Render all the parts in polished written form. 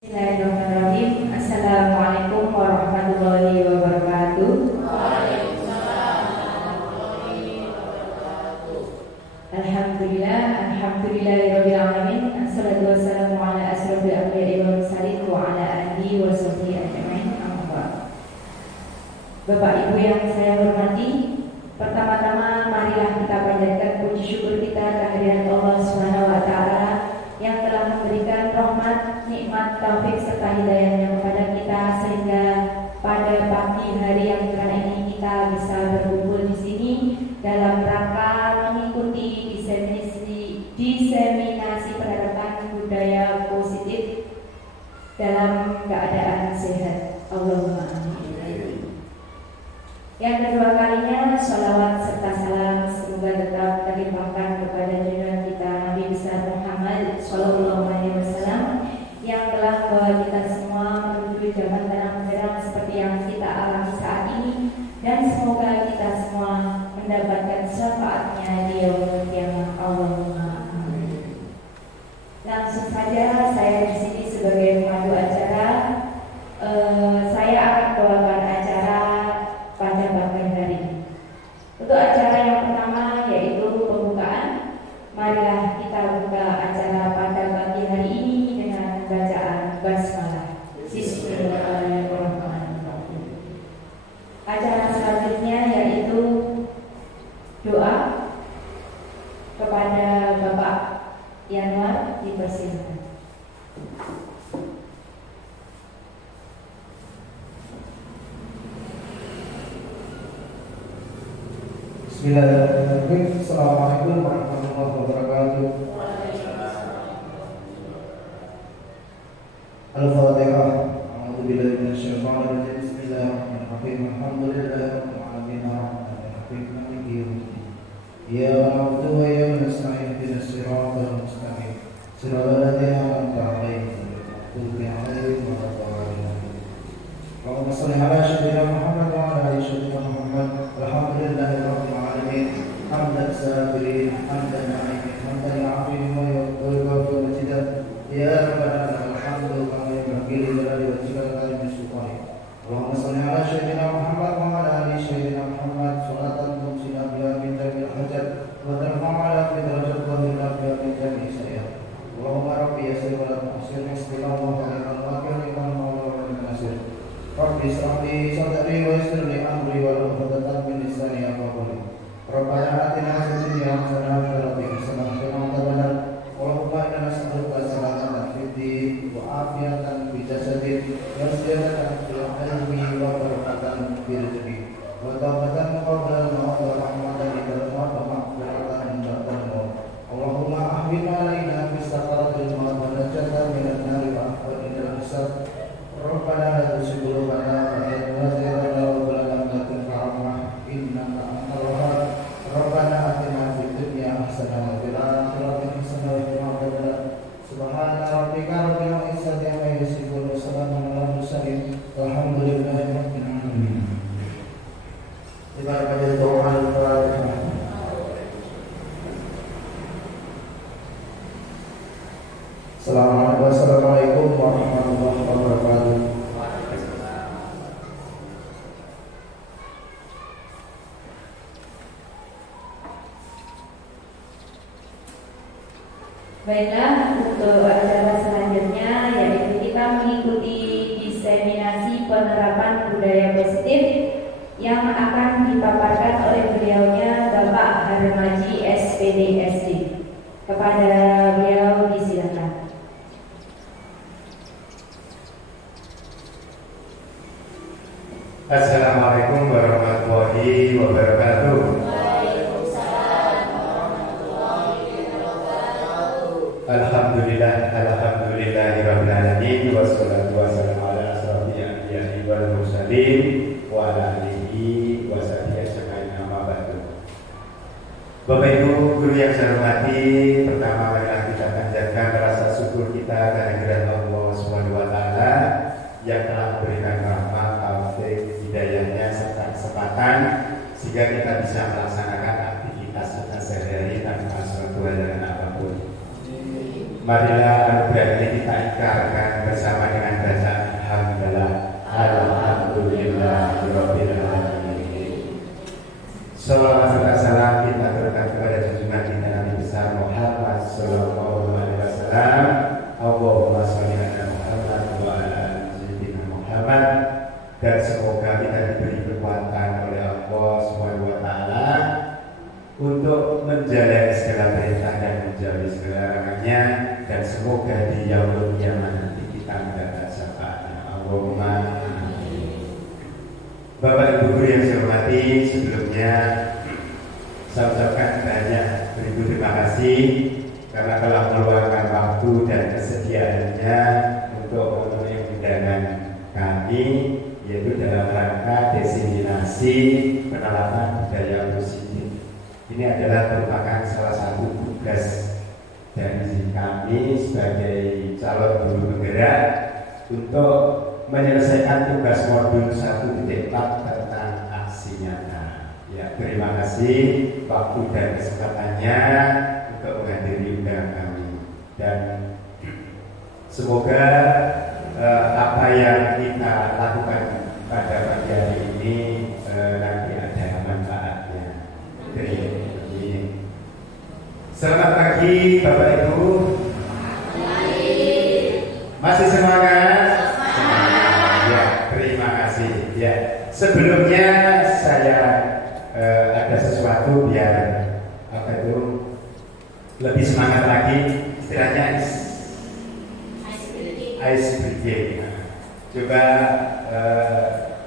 Bismillahirrahmanirrahim. Assalamualaikum warahmatullahi wabarakatuh. Alhamdulillah, alhamdulillahirabbil alamin. Assalatu wassalamu ala asrofil anbiya'i wal mursalin wa ala alihi wa sahbihi ajmain. Amma ba'd. Bapak Ibu yang saya hormati, pertama-tama marilah kita panjatkan puji syukur kita kehadirat Allah Subhanahu wa taala yang telah memberikan rahmat, nikmat, taufik serta hidayahnya kepada kita sehingga pada pagi hari yang cerah ini kita bisa berkumpul di sini dalam rangka mengikuti diseminasi penerapan budaya positif dalam keadaan sehat. Allahumma amin. Yang kedua kalinya, sholawat serta salam semoga tetap terlimpahkan kepada junjungan kita Nabi besar Muhammad Sallallahu Alaihi Wasallam yang telah membawa kita semua menuju zaman tanah menderang seperti yang kita alami saat ini, dan semoga kita semua mendapatkan syafaatnya di yaumul qiyamah. Allahumma amin. Langsung saja saya di sini sebagai pemandu acara. Saya akan bawakan acara pada pagi hari ini. Untuk acara yang pertama yaitu pembukaan. Marilah kita buka acara pada pagi hari ini dengan bacaan basmalah. Bismillahirrahmanirrahim. Acara selanjutnya yaitu doa kepada Bapak Yanwar, dipersilakan. Bismillahirrahmanirrahim. Assalamualaikum warahmatullahi wabarakatuh. Al-Fatihah. A'udzu billahi minasyaitonir rajim. Bismillahirrahmanirrahim. Alhamdulillahirabbil alamin arrahmanirrahim maliki yaumiddin. Iyyaka na'budu wa iyyaka nasta'in ihdinas siratal mustaqim. Shiratal ladzina an'amta 'alaihim ghairil maghdubi 'alaihim waladdallin. Allahumma shalli 'ala sayyidina Muhammad wa 'ala ali sayyidina Muhammad. Alhamdulillahirabbil alamin. Hamdan sabirin, hamdan na'imin, hamdan ya'afin wa yughfiru majidah. Ya rabbana lakal hamdu kama yanbaghi li jalali wajhika karim sultani. Allahumma shalli 'ala sayyidina Muhammad wa 'ala ali sayyidina Muhammad. Salatan tumsina biha min jami'il hajat wa tarfa'una bi darajatiha biha min jami'i sayyi'at. Allahumma rabbi yassir wa la tu'assir, hasbunallahu wa ni'mal wakeel, ni'mal mawla wa ni'mal nasir. Rabbi shrah li sadri wa yassir li amri wa hlul 'uqdatam min lisani yafqahu qawli. Rabbana atina fid dunya hasanah wa fil akhirati hasanah wa qina adzabannar. Allahumma inna nas'aluka salamatan fid din wa afiyatan fid jasadi wa ziyadatan fil ilmi wa barakatan fil rizqi wa tawbatan qabla al-maut wa rahmatan inda al-maut wa maghfiratan inda al-maut. Allahumma ahwina alaina fi sakaratil maut wa najatan minan nar wa ahfad inda al-hisab. Rabbana la tuzigh qulubana ba'da idh hadaytana wa hab lana min ladunka rahmah innaka antal wahhab. Rabbana atina fid dunya hasanah wa fil akhirati hasanah wa qina adzabannar. Subhana rabbika rabbil izzati amma yasifun wa salamun alal mursalin walhamdulillahi rabbil alamin. Ibarat doa al-Fatihah. Assalamualaikum warahmatullahi wabarakatuh. Baiklah, untuk acara selanjutnya yaitu kita mengikuti diseminasi penerapan budaya positif yang akan dipaparkan oleh beliaunya Bapak Harmaji SPD SD. Kepada beliau disilakan. Assalamualaikum warahmatullahi wabarakatuh. Alhamdulillah, alhamdulillahirabbil alamin, wassalatu wassalamu ala asrofil anbiya'i wal mursalin wa ala alihi wa sahbihi ajmain, amma ba'du. Bapak Ibu guru yang saya hormati, pertama marilah kita panjatkan rasa syukur kita kehadirat Allah Subhanahu wa taala yang telah memberikan rahmat, taufik, hidayahnya serta kesempatan sehingga kita bisa melaksanakan aktivitas kita sehari-hari tanpa suatu halangan apapun. Marilah anugerah ini kita ikrarkan bersama dengan bacaan alhamdulillah. Alhamdulillahirabbil alamin. Salawat serta salam kita aturkan kepada junjungan kita Nabi besar Muhammad sallallahu alaihi wasallam. Allahumma shalli ala Muhammad wa ala ali sayyidina Muhammad. Dan semoga kita diberi kekuatan oleh Allah Subhanahu wa taala untuk menjalani segala perintah dan menjauhi segala larangannya, dan semoga di yaumul qiyamah nanti kita mendapat syafaatnya. Allahumma amin. Bapak Ibu guru yang saya hormati, sebelumnya saya ucapkan banyak beribu terima kasih karena telah meluangkan waktu dan kesediaannya untuk memenuhi undangan kami, yaitu dalam rangka diseminasi penerapan budaya positif. Ini adalah merupakan salah satu tugas dari kami sebagai calon guru penggerak untuk menyelesaikan tugas modul 1.4 tentang aksi nyata. Ya, terima kasih waktu dan kesempatannya untuk menghadiri undangan kami, dan semoga apa yang kita lakukan pada pagi hari ini nanti ada manfaatnya. Selamat pagi Bapak Ibu. Masih semangat? Ya, terima kasih. Ya, sebelumnya saya ada sesuatu biar apa itu lebih semangat lagi, istilahnya ice breaking. Coba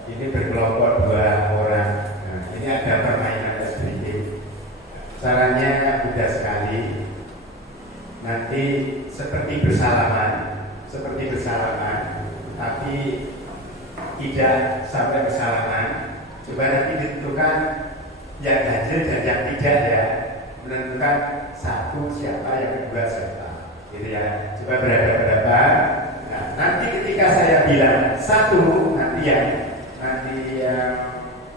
ini berkelompok 2 orang. Nah, ini ada permainan ice breaking. Caranya mudah sekali. Nanti seperti bersalaman, tapi tidak sampai bersalaman. Coba nanti ditentukan yang hadir dan yang tidak, ya. Menentukan satu siapa, yang kedua siapa, gitu ya. Coba berhadapan-hadapan. Nah, nanti ketika saya bilang 1, nanti yang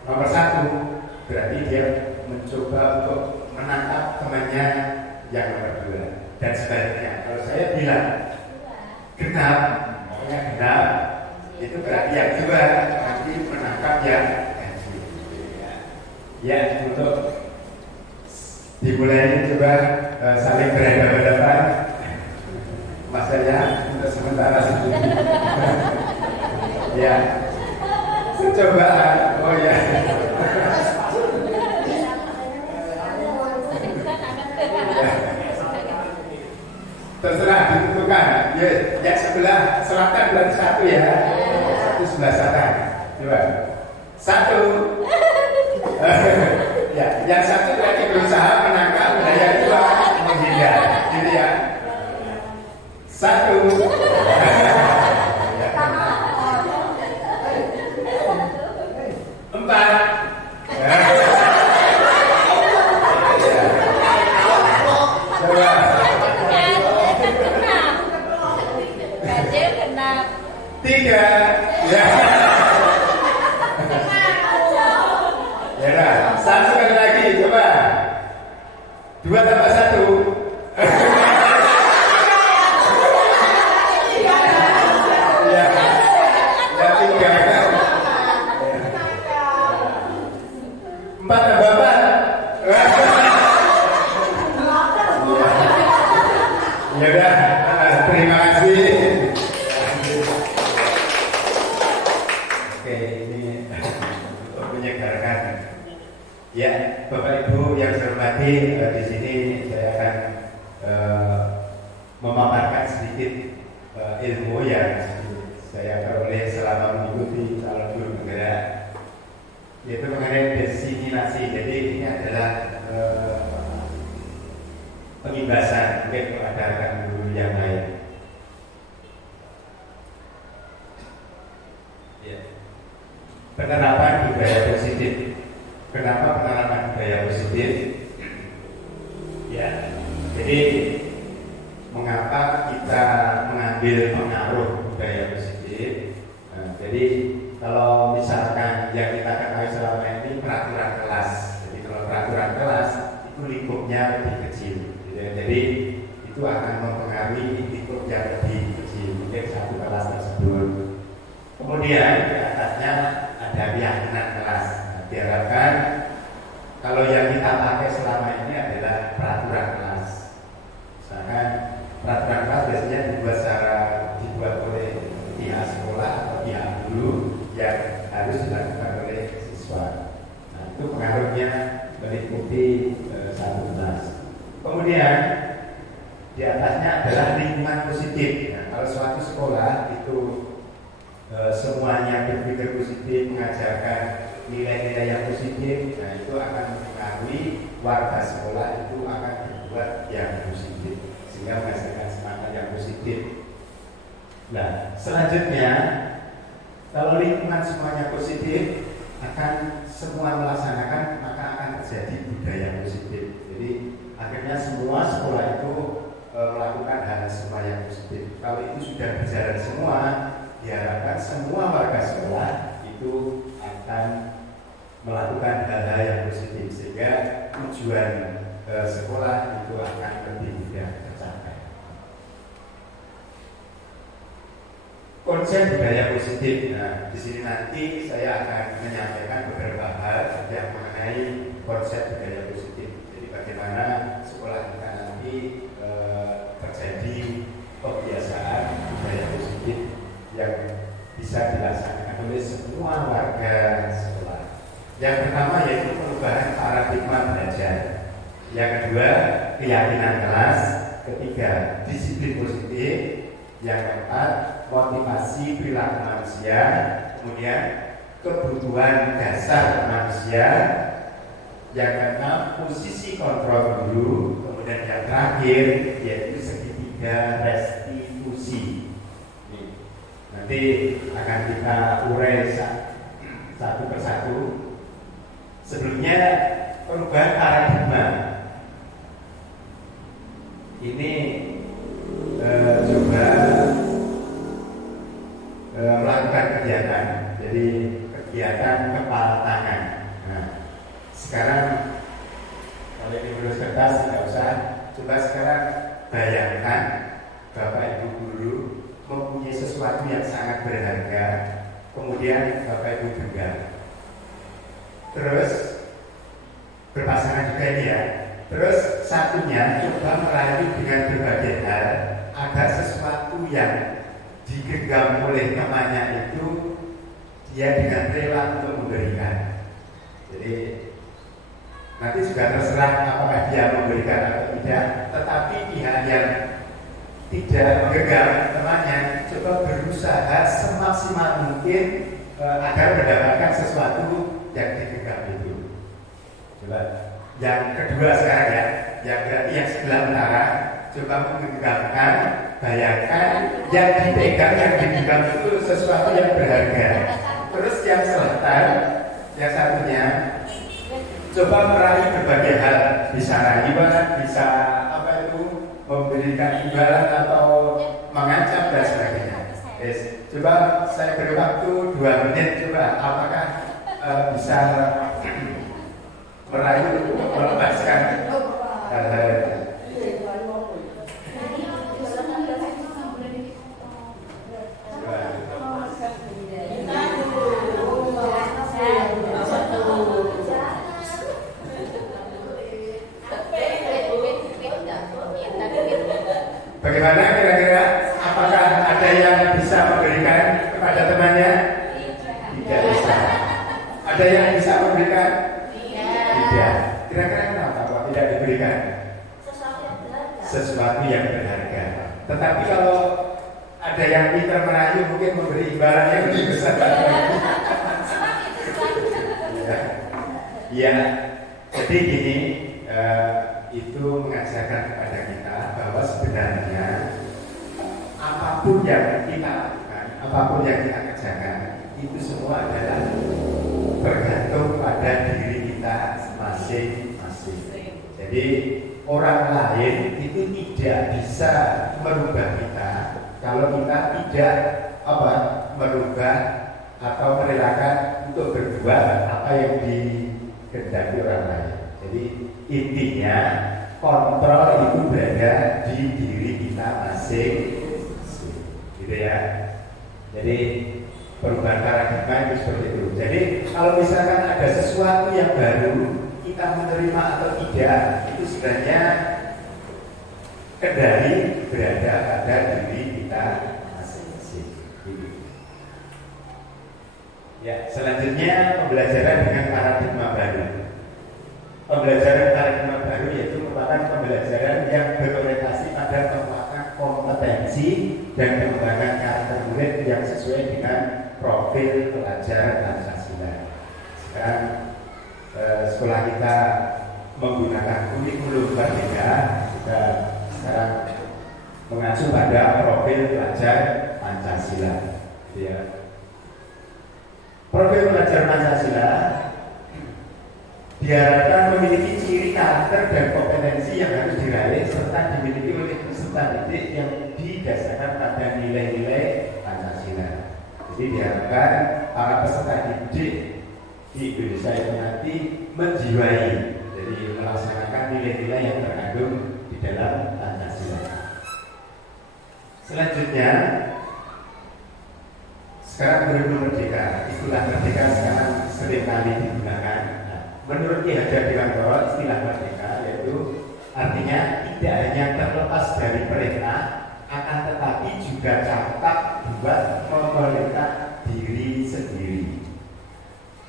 nomor 1 berarti dia mencoba untuk menangkap temannya yang nomor 2, dan sebaliknya. Kalau saya bilang genap, pokoknya genap, itu berarti yang 2 nanti menangkap yang ganjil. Ya, untuk dimulai coba saling berhadapan-hadapan. Mas saya untuk sementara sedikit. Ya, percobaan. Oh ya. Terserah ditentukan. Ya, sebelah selatan berarti 1 ya. 1 sebelah selatan. Coba 1. Ya, yang 1 berarti berusaha menangkap, dan yang 2 menghindar, gitu ya. 1. Ya. 4. Tiga, ya. Ya dah, 1 kali lagi, coba. 2 tambah 1. Ya, ya 3. 4 tambah 4. Ya dah, terima kasih. Ya, Bapak Ibu yang saya hormati, di sini saya akan memaparkan sedikit ilmu yang saya peroleh selama mengikuti calon guru penggerak, yaitu mengenai diseminasi. Jadi ini adalah pengimbasan mungkin kepada rekan guru yang lain. Ya. Penerapan budaya positif. Kenapa penerapan budaya positif? Ya, jadi mengapa kita mengambil pengaruh budaya positif? Nah, jadi kalau misalkan yang kita ketahui selama ini peraturan kelas, jadi kalau peraturan kelas itu lingkupnya lebih kecil, gitu ya. Jadi itu akan mempengaruhi lingkup yang lebih kecil, mungkin 1 kelas Kemudian di atasnya ada keyakinan kelas. Nah, diharapkan kalau yang kita pakai selama ini adalah peraturan kelas. Misalkan peraturan kelas biasanya dibuat oleh pihak sekolah atau pihak guru yang harus dilakukan oleh siswa. Nah, itu pengaruhnya meliputi satu kelas. Kemudian di atasnya adalah lingkungan positif. Nah, kalau suatu sekolah itu semuanya berpikir positif, mengajarkan nilai-nilai yang positif, nah itu akan mempengaruhi warga sekolah itu akan berbuat yang positif sehingga menghasilkan semangat yang positif. Nah, selanjutnya kalau lingkungan semuanya positif, akan semua melaksanakan, maka akan terjadi budaya positif. Jadi akhirnya semua sekolah itu melakukan hal semua yang positif. Kalau itu sudah berjalan semua, diharapkan semua warga sekolah itu akan melakukan hal-hal yang positif sehingga tujuan sekolah itu akan lebih mudah tercapai. Konsep budaya positif. Nah, di sini nanti saya akan menyampaikan beberapa hal yang mengenai konsep budaya positif. Jadi bagaimana sekolah kita nanti terjadi kebiasaan budaya positif yang bisa dilaksanakan oleh semua warga sekolah. Yang pertama yaitu perubahan paradigma belajar. Yang kedua, keyakinan kelas. Ketiga, disiplin positif. Yang keempat, motivasi perilaku manusia. Kemudian kebutuhan dasar manusia. Yang keenam, posisi kontrol guru. Kemudian yang terakhir yaitu segitiga restitusi. Nanti akan kita urai satu persatu. Sebelumnya perubahan paradigma ini coba melakukan kegiatan. Jadi kegiatan kepala tangan. Nah, sekarang kalau ini menulis kertas tidak usah. Coba sekarang bayangkan Bapak Ibu guru mempunyai sesuatu yang sangat berharga, kemudian Bapak Ibu genggam. Terus berpasangan juga ini ya. Terus satunya coba merayu dengan berbagai hal agar sesuatu yang digenggam oleh temannya itu dia dengan rela untuk memberikan. Jadi nanti juga terserah apakah dia memberikan atau tidak. Tetapi pihak yang tidak menggenggam temannya coba berusaha semaksimal mungkin agar mendapatkan sesuatu yang digenggam itu. Coba yang kedua sekarang ya, yang berarti yang sebelah utara coba menggenggamkan, bayangkan yang dipegang, yang digenggam itu sesuatu yang berharga. Terus yang selatan, yang satunya coba meraih berbagai hal, bisa rayuan, bisa apa itu, memberikan imbalan atau mengancam dan sebagainya. Yes. Coba saya beri waktu 2 menit, coba apakah bisa merayu untuk melepaskan hal-hal itu. Bagaimana kira-kira? Apakah ada yang bisa memberikan kepada temannya? Tidak bisa. Ada yang bisa memberikan? Tidak. Kira-kira kenapa kok tidak diberikan? Sesuatu yang berharga. Tetapi kalau ada yang pintar merayu mungkin memberi imbalan yang lebih besar. Ya. Jadi gini, itu mengajarkan kepada kita bahwa sebenarnya apapun yang kita lakukan, apapun yang kita kerjakan, itu semua adalah bergantung pada diri kita masing-masing. Jadi orang lain itu tidak bisa merubah kita kalau kita tidak merubah atau merelakan untuk berbuat apa yang dikehendaki orang lain. Jadi intinya kontrol itu berada di diri kita masing-masing, gitu ya. Jadi perubahan paradigma itu seperti itu. Jadi kalau misalkan ada sesuatu yang baru, kita menerima atau tidak, itu sebenarnya kendali berada pada diri kita masing-masing. Ya, selanjutnya pembelajaran dengan paradigma baru. Pembelajaran paradigma baru yaitu merupakan pembelajaran yang berorientasi pada penguatan kompetensi dan pengembangan karakter murid yang sesuai dengan profil pelajar Pancasila. Sekarang sekolah kita menggunakan kurikulum berbeda. Kita sekarang mengacu pada profil pelajar Pancasila. Ya. Profil pelajar Pancasila diharapkan memiliki ciri karakter dan kompetensi yang harus diraih serta dimiliki oleh peserta didik yang didasarkan pada nilai-nilai Pancasila. Jadi diharapkan para peserta didik di Indonesia itu nanti menjiwai, jadi melaksanakan nilai-nilai yang terkandung di dalam Pancasila. Selanjutnya, sekarang kurikulum merdeka, istilah merdeka sekarang sering kali digunakan. Menurut Ki Hajar Dewantara, istilah merdeka yaitu artinya tidak hanya terlepas dari perintah, akan tetapi juga cakap buat memerintah diri sendiri.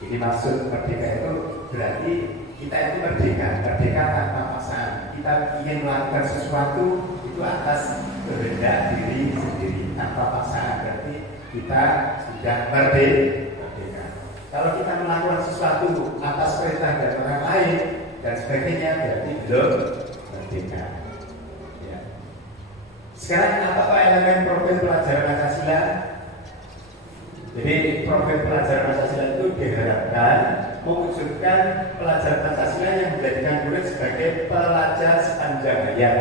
Ini maksud merdeka itu berarti kita itu merdeka tanpa paksaan. Kita ingin melakukan sesuatu itu atas kehendak diri sendiri tanpa paksaan. Berarti kita sudah merdeka. Kalau kita melakukan sesuatu atas perintah dari orang lain dan sebagainya, berarti belum merdeka. Ya. Sekarang apakah elemen profil pelajar Pancasila? Jadi profil pelajar Pancasila itu diharapkan mewujudkan pelajar Pancasila yang menjadikan murid sebagai pelajar sepanjang hayat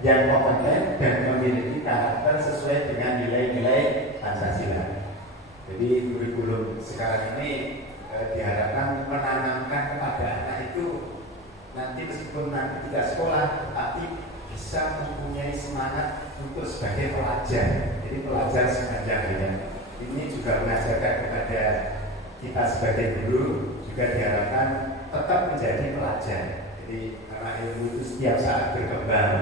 yang kompeten dan memiliki karakter sesuai dengan nilai-nilai Pancasila. Jadi kurikulum sekarang ini diharapkan menanamkan kepada anak itu nanti meskipun nanti tidak sekolah, tapi bisa mempunyai semangat untuk sebagai pelajar. Jadi pelajar sepanjang hayat. Ini juga mengajarkan kepada kita sebagai guru juga diharapkan tetap menjadi pelajar. Jadi karena ilmu itu setiap saat berkembang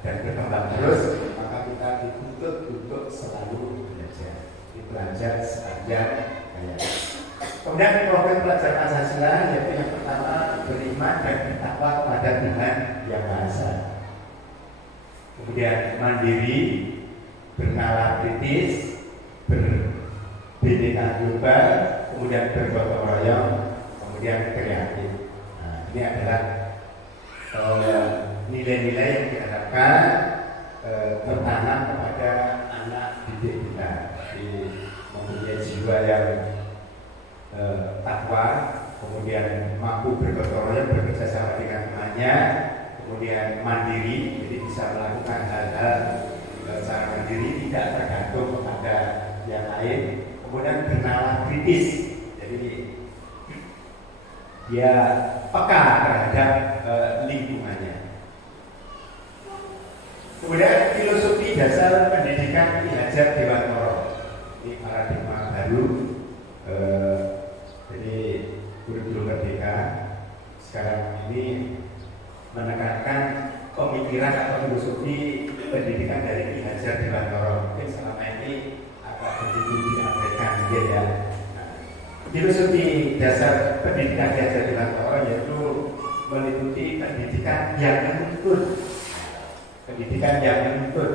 dan berkembang terus, maka kita dituntut untuk selalu belajar sepanjang hayat. Kemudian profil pelajar Pancasila yaitu yang pertama beriman dan bertakwa kepada Tuhan Yang Maha Esa. Kemudian mandiri, bernalar kritis, berbineka global, kemudian bergotong royong, kemudian kreatif. Nah, ini adalah nilai-nilai yang diharapkan tertanam kepada anak didik kita. Mempunyai jiwa yang takwa, kemudian mampu bergotong royong bekerja sama dengan temannya, kemudian mandiri, jadi bisa melakukan hal-hal secara mandiri, tidak tergantung kepada yang lain, kemudian bernalar kritis, jadi dia peka terhadap lingkungannya. Kemudian filosofi dasar pendidikan Ki Hajar Dewantara. Ini paradigma baru, jadi kurikulum merdeka sekarang ini menekankan pemikiran atau filosofi pendidikan dari Ki Hajar Dewantara. Mungkin selama ini agak begitu diabaikan mungkin ya. Nah, filosofi dasar pendidikan Ki Hajar Dewantara yaitu meliputi pendidikan yang menuntut, pendidikan yang menuntut.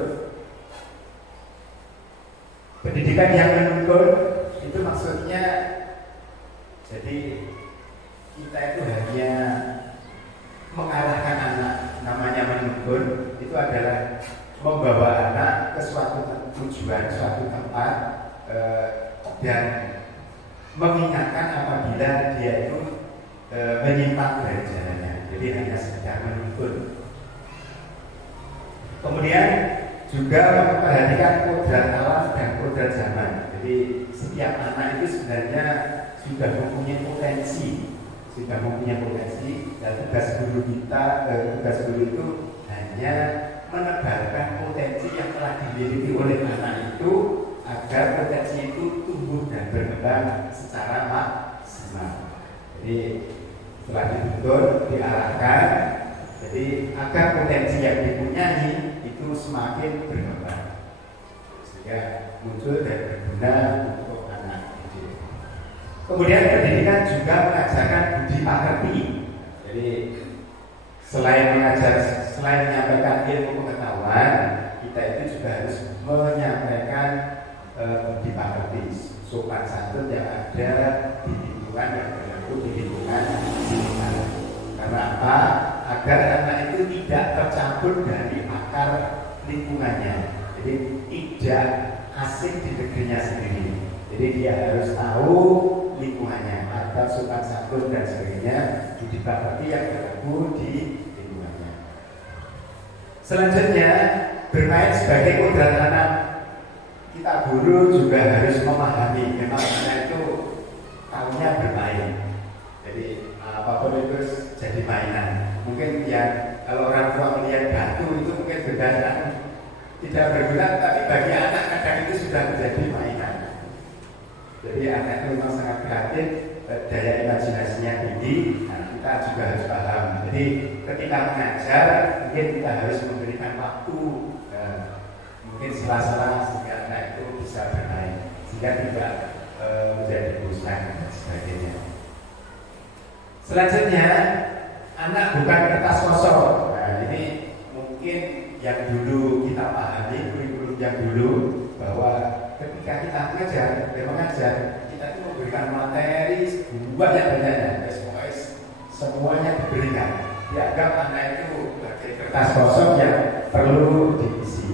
Pendidikan yang menuntut itu maksudnya jadi kita itu hanya mengarahkan anak, namanya menuntut itu adalah membawa anak ke suatu tujuan, suatu tempat dan mengingatkan apabila dia itu menyimpang dari jalannya. Jadi hanya sekedar menuntut. Kemudian juga memperhatikan kodrat alam dan kodrat zaman. Jadi setiap anak itu sebenarnya sudah mempunyai potensi, dan tugas guru kita, tugas guru itu hanya menebarkan potensi yang telah dimiliki oleh anak itu agar potensi itu tumbuh dan berkembang. agar potensi yang dipunyai itu semakin berkembang sehingga muncul dan berguna untuk anak didik. Kemudian pendidikan juga mengajarkan budi pekerti. Jadi selain menyampaikan ilmu pengetahuan, kita itu juga harus menyampaikan budi pekerti, sopan santun yang ada di lingkungan yang berlaku di lingkungan sekitar. Karena apa? Agar anak itu tidak tercampur dari akar lingkungannya. Jadi tidak asing di negerinya sendiri. Jadi dia harus tahu lingkungannya, adab, sopan santun dan sebagainya, budi pekerti yang berlaku di lingkungannya. Selanjutnya, bermain sebagai kodrat anak. Kita guru juga harus memahami memang anak itu tahunya bermain. Jadi apapun itu jadi mainan. Mungkin ya kalau orang tua melihat batu itu mungkin berdasarkan tidak berguna, tapi bagi anak kadang itu sudah menjadi mainan. Jadi anak itu memang sangat kreatif, daya imajinasinya tinggi. Nah, kita juga harus paham. Jadi ketika mengajar mungkin kita harus memberikan waktu, mungkin sela-sela sehingga anak itu bisa bermain, sehingga tidak menjadi bosan dan sebagainya. Selanjutnya, anak bukan kertas kosong. Nah, ini mungkin yang dulu kita pahami, kurikulum yang dulu, bahwa ketika kita mengajar, kita itu memberikan materi banyak-banyaknya, semuanya diberikan. Dianggap anak itu sebagai kertas kosong yang perlu diisi.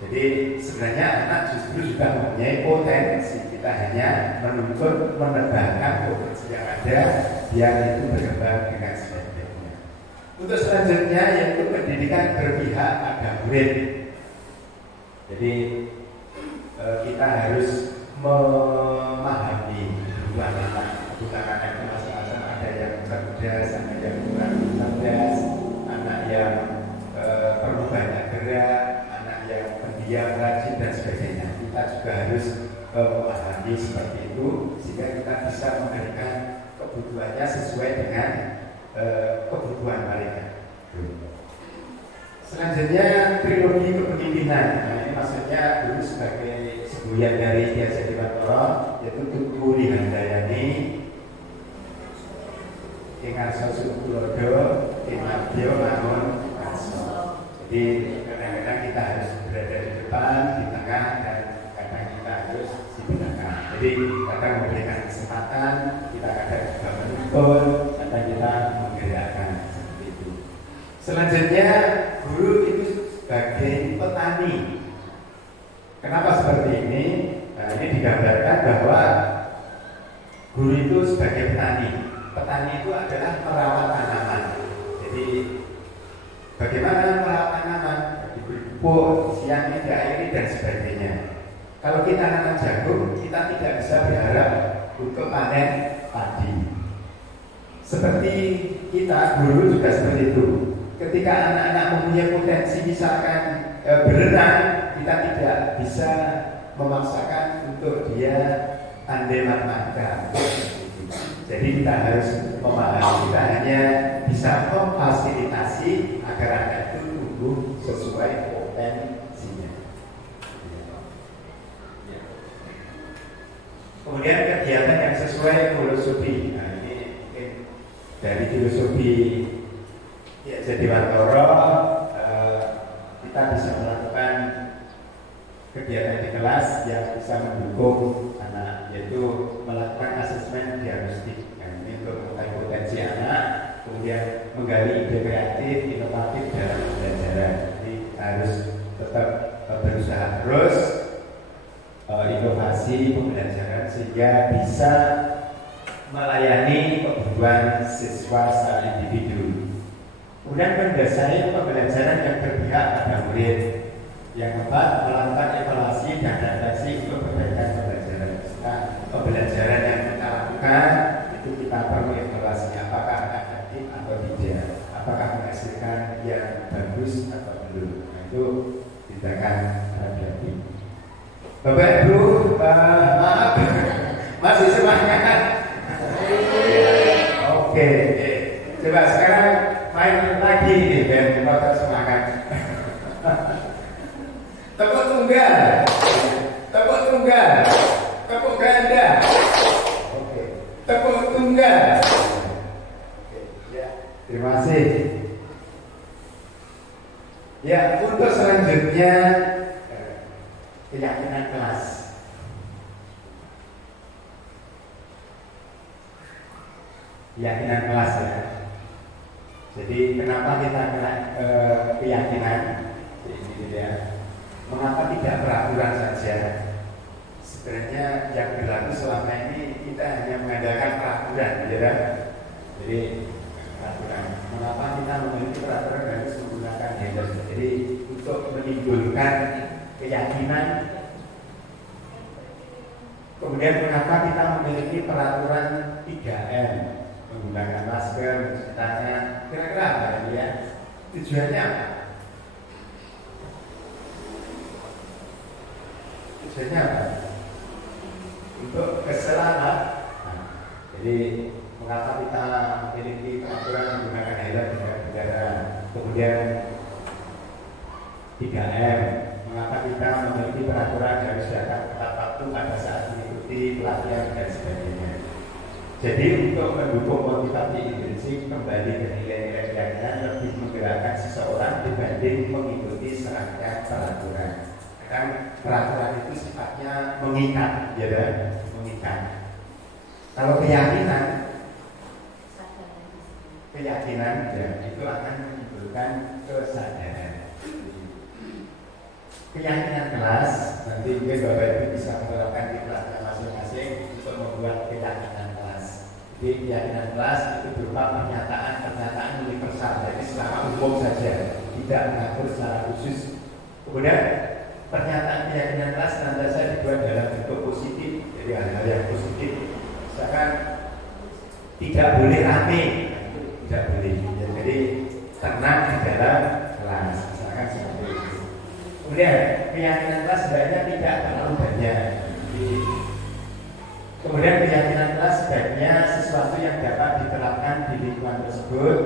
Jadi sebenarnya anak justru juga mempunyai potensi. Kita hanya menuntut menebarkan potensi yang ada biar itu berkembang dengan sebaik-baiknya. Untuk selanjutnya yaitu pendidikan berpihak pada murid. Jadi kita harus memahami kebutuhan anak. Kebutuhan anak itu masing-masing, ada yang cerdas, ada yang kurang cerdas, anak yang perlu banyak gerak, anak yang pendiam, rajin dan sebagainya. Kita juga harus memahami seperti itu sehingga kita bisa memberikan kebutuhannya sesuai dengan kebutuhan mereka. Selanjutnya trilogi kepemimpinan. Nah, ini maksudnya dulu sebagai semboyan dari Ki Hajar Dewantara, yaitu Tutu Handayani, Ing Arso Sukulodo, Ing Mabio Mangun Arso. Jadi kadang-kadang kita harus berada di depan, di tengah, dan kadang kita harus di belakang. Jadi kadang memberikan kesempatan, kita kadang juga menuntun, kadang kita menggerakkan seperti itu. Selanjutnya guru itu sebagai petani. Kenapa seperti ini? Nah, ini digambarkan bahwa guru itu sebagai petani. Petani itu adalah merawat tanaman. Jadi bagaimana merawat tanaman? Diberi pupuk, siang ini diairi dan sebagainya. Kalau kita nanam jagung, kita tidak bisa berharap untuk panen padi. Seperti kita guru juga seperti itu. Ketika anak-anak mempunyai potensi misalkan berenang, kita tidak bisa memaksakan untuk dia pandai matematika. Jadi kita harus memahami, kita hanya bisa memfasilitasi agar anak itu tumbuh sesuai potensinya. Kemudian kegiatan yang sesuai filosofi. Nah, ini mungkin dari filosofi Ki Hajar Dewantara, kita bisa melakukan kegiatan di kelas yang bisa mendukung anak, yaitu melakukan asesmen diagnostik. Nah, ini untuk mengetahui potensi anak, kemudian menggali ide kreatif, inovatif dalam pembelajaran. Jadi harus tetap berusaha terus inovasi pembelajaran sehingga bisa melayani kebutuhan siswa secara individu. Kemudian mendasari pembelajaran yang berpihak pada murid. Yang keempat, melakukan evaluasi dan adaptasi untuk perbaikan pembelajaran. Nah, pembelajaran yang kita lakukan itu kita perlu evaluasi apakah efektif atau tidak, apakah menghasilkan yang bagus atau belum. Nah, itu tindakan hati-hati. Bapak Ibu, maaf, masih semangat. Oke, coba sekarang kelas. Keyakinan kelas ya. Jadi kenapa kita keyakinan? Jadi ya, mengapa tidak peraturan saja? Sebenarnya yang berlaku selama ini kita hanya mengandalkan peraturan, ya. Jadi peraturan. Mengapa kita memiliki peraturan harus menggunakan gender? Jadi untuk menimbulkan keyakinan. Kemudian mengapa kita memiliki peraturan 3M, menggunakan masker, mencuci tangan, kira-kira apa ya? Tujuannya apa? Tujuannya apa? Untuk keselamatan. Nah, jadi mengapa kita memiliki peraturan menggunakan helm dengan kendaraan? Kemudian 3M, mengapa kita memiliki peraturan harus datang tepat waktu pada saat mengikuti pelatihan dan sebagainya. Jadi untuk mendukung motivasi intrinsik kembali ke nilai-nilai keyakinan lebih menggerakkan seseorang dibanding mengikuti serangkaian peraturan. Kan peraturan itu sifatnya mengikat, ya kan? Mengikat. Kalau keyakinan ya itu akan menimbulkan kesadaran. Keyakinan kelas nanti mungkin Bapak Ibu bisa menerapkan di kelasnya masing-masing untuk membuat keyakinan kelas. Jadi keyakinan kelas itu berupa pernyataan universal, jadi secara umum saja, tidak mengatur secara khusus. Kemudian pernyataan keyakinan kelas senantiasa dibuat dalam bentuk positif, jadi hal-hal yang positif. Misalkan tidak boleh rame, tidak boleh. Jadi tenang di dalam kelas, misalkan seperti itu. Kemudian keyakinan kelas sebaiknya tidak terlalu banyak. Kemudian keyakinan kelas sebaiknya sesuatu yang dapat diterapkan di lingkungan tersebut.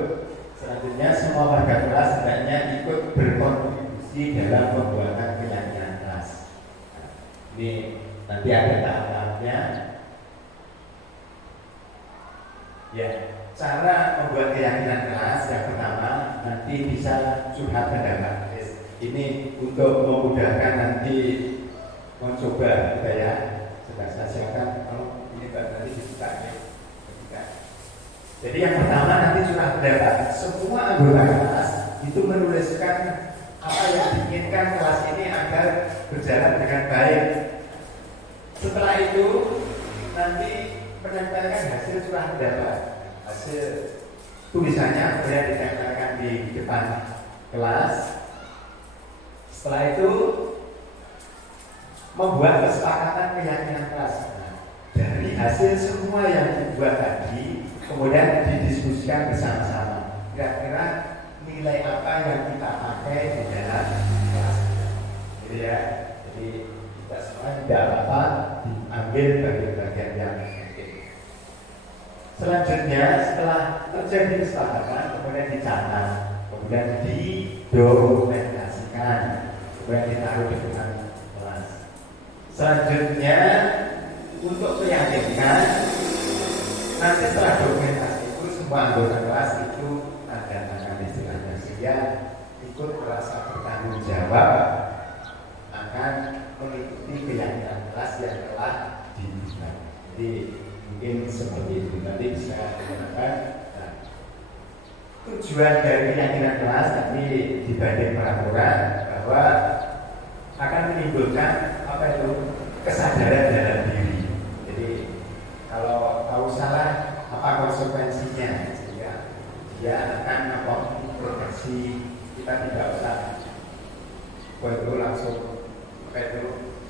Selanjutnya semua warga kelas sebaiknya ikut berkontribusi dalam pembuatan keyakinan kelas. Ini nanti ada tahap-tahapnya. Ya, cara membuat keyakinan kelas yang pertama nanti bisa curhat pendapat. Ini untuk memudahkan nanti mencoba kita ya. Sudah saya siapkan kalau ini nanti dibuka ya. Jadi yang pertama nanti curhat pendapat. Semua anggota kelas itu menuliskan apa yang diinginkan kelas ini agar berjalan dengan baik. Setelah itu nanti menempelkan hasil curah pendapat, hasil tulisannya kemudian ditempelkan di depan kelas. Setelah itu membuat kesepakatan keyakinan kelas. Nah, dari hasil semua yang dibuat tadi kemudian didiskusikan bersama-sama. Kira-kira nilai apa yang kita pakai di dalam kelas. Jadi ya, jadi kita semua tidak apa-apa diambil bagian-bagian yang penting. Selanjutnya setelah terjadi kesepakatan kemudian dicatat, kemudian didokumentasikan, kemudian ditaruh di depan kelas. Selanjutnya untuk meyakinkan nanti setelah dokumentasi itu semua anggota kelas itu ada tangan istilahnya sehingga ikut merasa bertanggung jawab akan mengikuti keyakinan kelas yang telah dibuat. Jadi mungkin seperti itu nanti bisa digunakan. Nah, tujuan dari keyakinan kelas nanti dibanding peraturan bahwa akan menimbulkan apa itu kesadaran dalam diri. Jadi kalau tahu salah apa konsekuensinya, sehingga dia akan memproteksi. Kita tidak usah itu langsung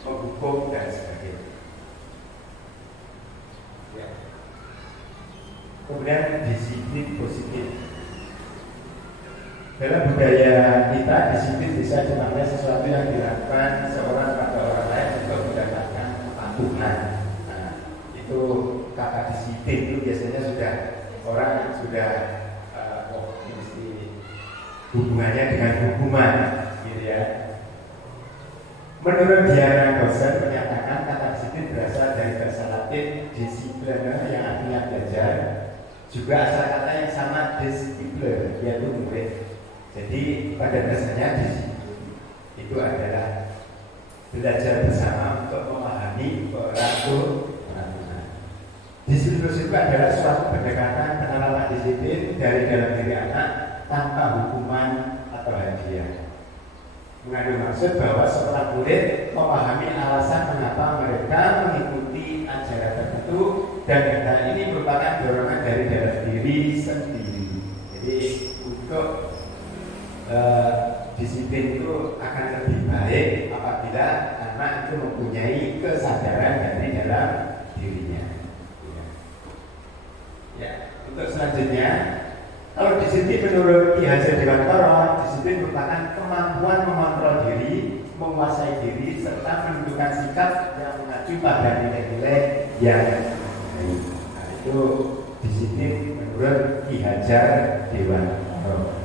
menghukum dan sebagainya. Ya. Kemudian disiplin positif. Dalam budaya kita, disiplin bisa dimaknai sesuatu yang dilakukan seorang pada orang lain untuk mendapatkan kepatuhan. Nah, itu kata disiplin itu biasanya sudah orang yang sudah hubungannya dengan hukuman, gitu ya. Menurut Diana Gosser menyatakan kata disiplin berasal dari bahasa Latin disciplina yang artinya belajar, juga asal kata yang sama disciple, yaitu murid. Jadi pada dasarnya disiplin itu adalah belajar bersama untuk juga adalah suatu pendekatan penerapan disiplin dari dalam diri anak tanpa hukuman atau hadiah. Mengandung maksud bahwa seorang murid memahami alasan mengapa mereka mengikuti ajaran tertentu dan hal ini merupakan dorongan dari dalam diri sendiri. Jadi untuk disiplin itu akan lebih baik apabila anak itu mempunyai kesadaran dari dalam dirinya. Ya, untuk selanjutnya, kalau disiplin menurut Ki Hajar Dewantara, disiplin merupakan kemampuan mengontrol diri, menguasai diri, serta menentukan sikap yang mengacu pada nilai-nilai yang baik. Nah, itu disiplin menurut Ki Hajar Dewantara.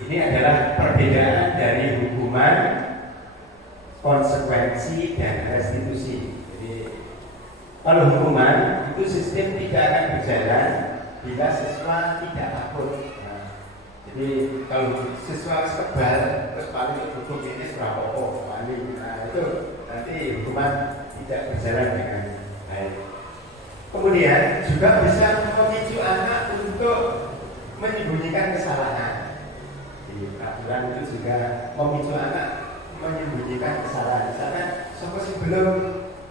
Ini adalah perbedaan dari hukuman, konsekuensi, dan restitusi. Jadi, kalau hukuman itu sistem tidak akan berjalan bila siswa tidak takut. Nah, jadi kalau siswa kebal terus paling hukum ini berapa paling, nah itu nanti hukuman tidak berjalan dengan baik. Kemudian juga bisa memicu anak untuk menyembunyikan kesalahan. Peraturan itu juga memicu anak menyembunyikan kesalahan. Misalnya, siapa sih belum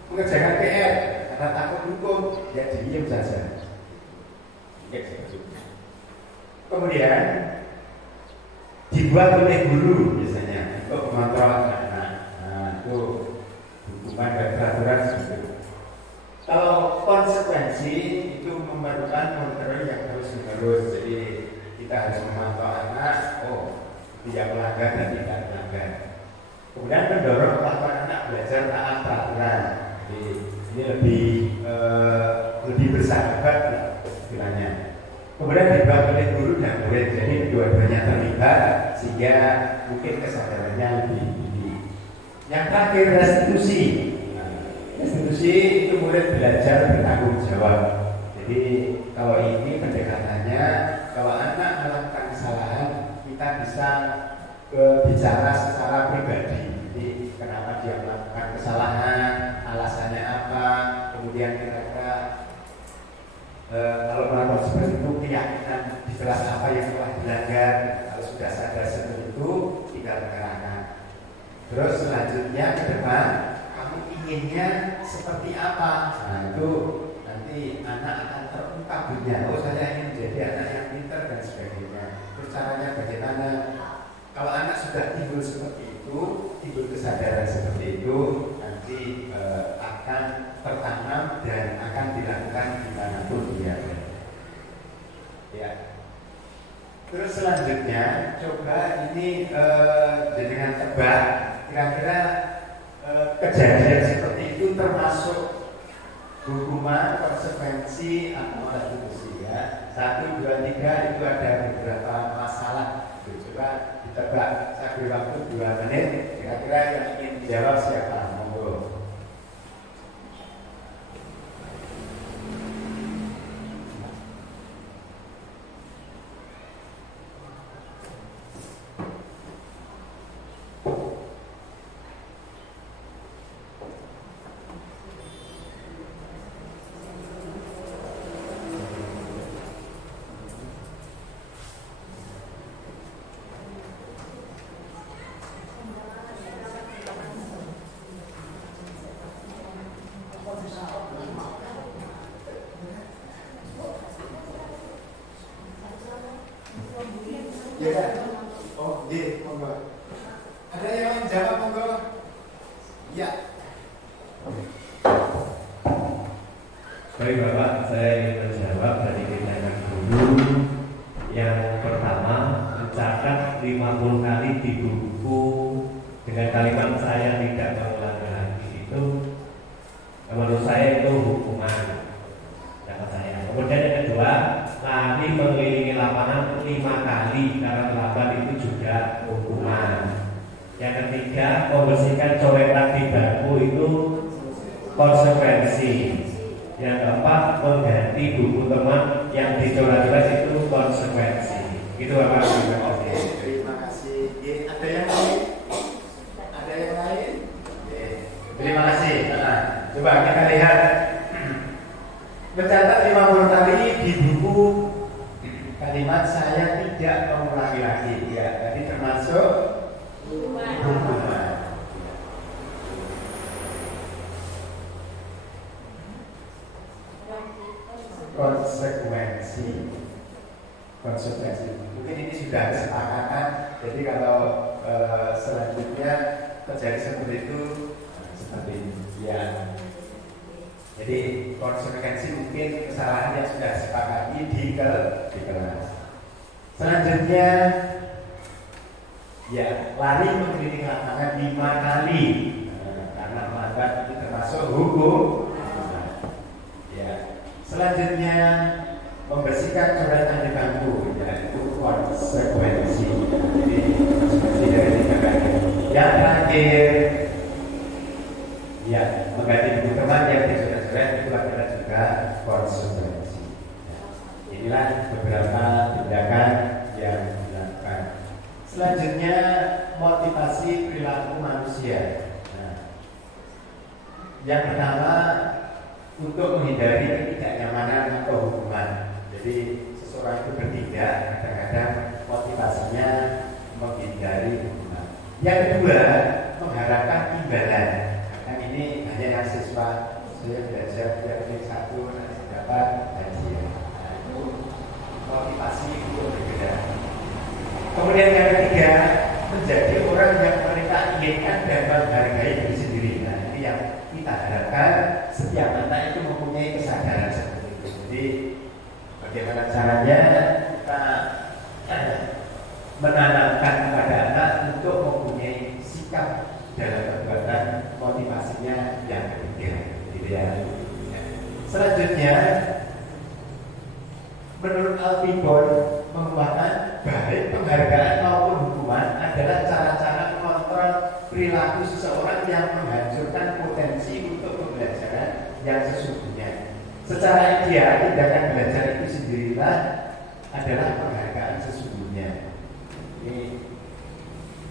mengerjakan PR karena takut hukum, ya diam saja. Kemudian dibuat oleh guru biasanya untuk mengontrol anak. Nah, itu hukuman dan peraturan seperti itu. Kalau konsekuensi itu memerlukan monitoring yang terus-menerus. Jadi kita harus memantau anak, dia melanggar dan tidak melanggar. Kemudian mendorong kelakuan anak belajar taat peraturan. Jadi ini lebih bersahabat istilahnya. Kemudian dibuat oleh guru dan murid, jadi dua-duanya terlibat sehingga mungkin kesadarannya lebih tinggi. Yang terakhir restitusi. Restitusi itu murid belajar bertanggung jawab. Jadi kalau ini pendekatannya, kalau anak melakukan kesalahan, kita bisa bicara secara pribadi. Jadi kenapa dia melakukan kesalahan, alasannya apa, kemudian kira-kira kalau melakukan seperti itu keyakinan di kelas apa yang telah dilanggar. Kalau sudah sadar seperti itu, tinggal mengerahkan. Terus selanjutnya ke depan, kamu inginnya seperti apa? Nah itu nanti anak akan terungkap dunia. Saya ingin menjadi anak yang pintar dan sebagainya. Terus caranya bagaimana? Kalau anak sudah timbul seperti itu, timbul kesadaran seperti itu, nanti akan tertanam dan akan dilakukan dimanapun dia berada. Ya. Terus selanjutnya, coba ini dengan tebak, kira-kira kejadian seperti itu termasuk hukuman, konsekuensi atau restitusi ya. 1, 2, 3 itu ada beberapa masalah. Coba ditebak. Saya beri waktu 2 menit. Kira-kira yang ingin dijawab siapa? Monggo. Ya, monggo. Ada yang menjawab monggo? Ya. Baik Bapak, saya ingin menjawab dari tindakan guru. Yang pertama, mencatat 50 kali di buku dengan kalimat saya tidak mengulangi lagi. Itu menurut saya itu hukuman. Dapat saya. Kemudian yang kedua, lari mengelilingi lapangan 5 kali karena terlambat itu juga hukuman. Yang ketiga, membersihkan coretan di bangku itu konsekuensi. Yang keempat, mengganti buku teman yang dicoret-coret itu konsekuensi. Itu Bapak. Oke, terima kasih. Ada yang lain? Ada yang lain? Terima kasih. Coba kita lihat mencatat 50 kali di buku kalimat saya tidak mengulangi lagi. Ya, tadi termasuk hukuman. Konsekuensi. Mungkin ini sudah kesepakatan. Jadi kalau selanjutnya terjadi seperti itu, seperti ini. Ya. Jadi konsekuensi mungkin kesalahan yang sudah disepakati di kelas. Selanjutnya, ya lari mengelilingi lapangan 5 kali karena melanggar itu termasuk hukum. Ya. Selanjutnya membersihkan coretan di bangku, yaitu konsekuensi. Jadi konsekuensi dari 3 kali. Yang terakhir, ya mengganti buku teman yang dicoret-coret itu adalah juga konsekuensi. Inilah beberapa tindakan yang dilakukan. Selanjutnya motivasi perilaku manusia. Nah, yang pertama untuk menghindari ketidaknyamanan atau hukuman. Jadi seseorang itu bertindak kadang-kadang motivasinya menghindari hukuman. Yang kedua mengharapkan imbalan. Karena ini hanya yang siswa saya belajar dia pilih 1 nanti dapat hadiah. Nah, itu motivasi untuk bergerak. Kemudian yang ketiga menjadi orang yang mereka inginkan dan menghargai diri sendiri. Nah, ini yang kita harapkan setiap anak itu mempunyai kesadaran seperti itu. Jadi bagaimana caranya kita menanamkan kepada anak untuk mempunyai sikap dalam perbuatan motivasinya yang ketiga, gitu ya. Selanjutnya, menurut Alfibon mengembangkan baik penghargaan maupun hukuman adalah cara-cara mengontrol perilaku seseorang yang menghancurkan potensi untuk pembelajaran yang sesungguhnya. Secara ideal, tindakan belajar itu sendirilah adalah penghargaan sesungguhnya. Ini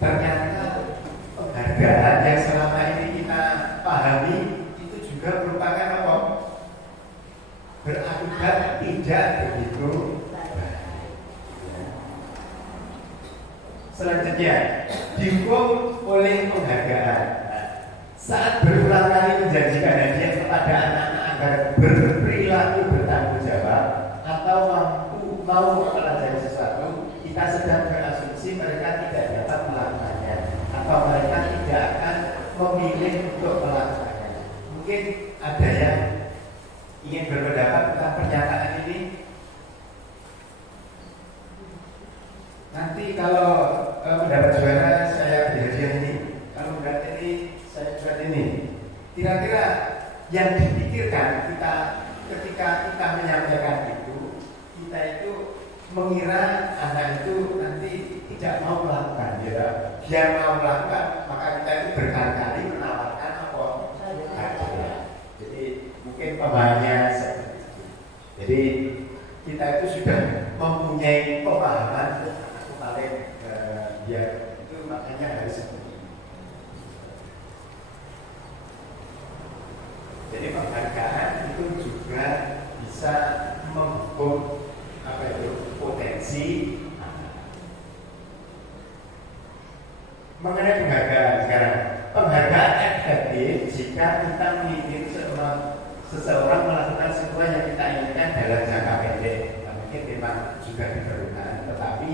ternyata penghargaan yang selama ini kita pahami itu juga merupakan apa? Berakibat tidak begitu baik. Selanjutnya, dihukum oleh penghargaan. Saat berulang kali menjanjikan hadiah kepada anak-anak agar berperilaku bertanggung jawab atau mau mempelajari sesuatu, kita sedang berasumsi mereka tidak dapat melakukannya atau mereka tidak akan memilih untuk melakukannya. Mungkin ada yang ingin berpendapat tentang pernyataan ini. Nanti kalau mendapat juara saya beri hadiah ini, kalau mendapat ini saya buat ini. Kira-kira yang dipikirkan kita ketika kita menyampaikan itu, kita itu mengira anak itu nanti tidak mau melakukan. Dia mau melakukan, maka kita itu berkali-kali menawarkan apa? Hadiah. Jadi mungkin pemahamannya seperti itu. Jadi kita itu sudah mempunyai pemahaman. Aku paling ya itu makanya harus seperti itu. Jadi penghargaan itu juga bisa menghukum potensi. Mengenai penghargaan sekarang, penghargaan efektif jika kita menginginkan seseorang melakukan semua yang kita inginkan dalam jangka pendek. Nah, mungkin memang juga diperlukan, tetapi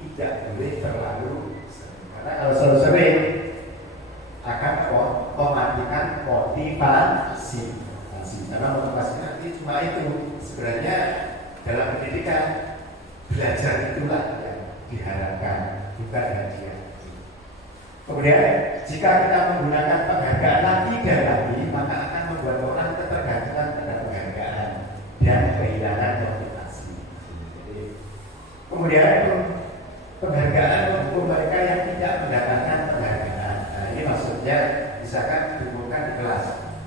tidak boleh terlalu sering. Karena kalau terlalu sering akan mematikan motivasi. Karena motivasi nanti cuma itu. Sebenarnya dalam pendidikan belajar itulah yang diharapkan, bukan hadiah. Kemudian jika kita menggunakan penghargaan lagi dan lagi, maka akan membuat orang ketergantungan pada penghargaan dan kehilangan motivasi. Jadi, kemudian penghargaan untuk mereka yang tidak mendapatkan penghargaan. Nah, ini maksudnya misalkan dikumpulkan di kelas,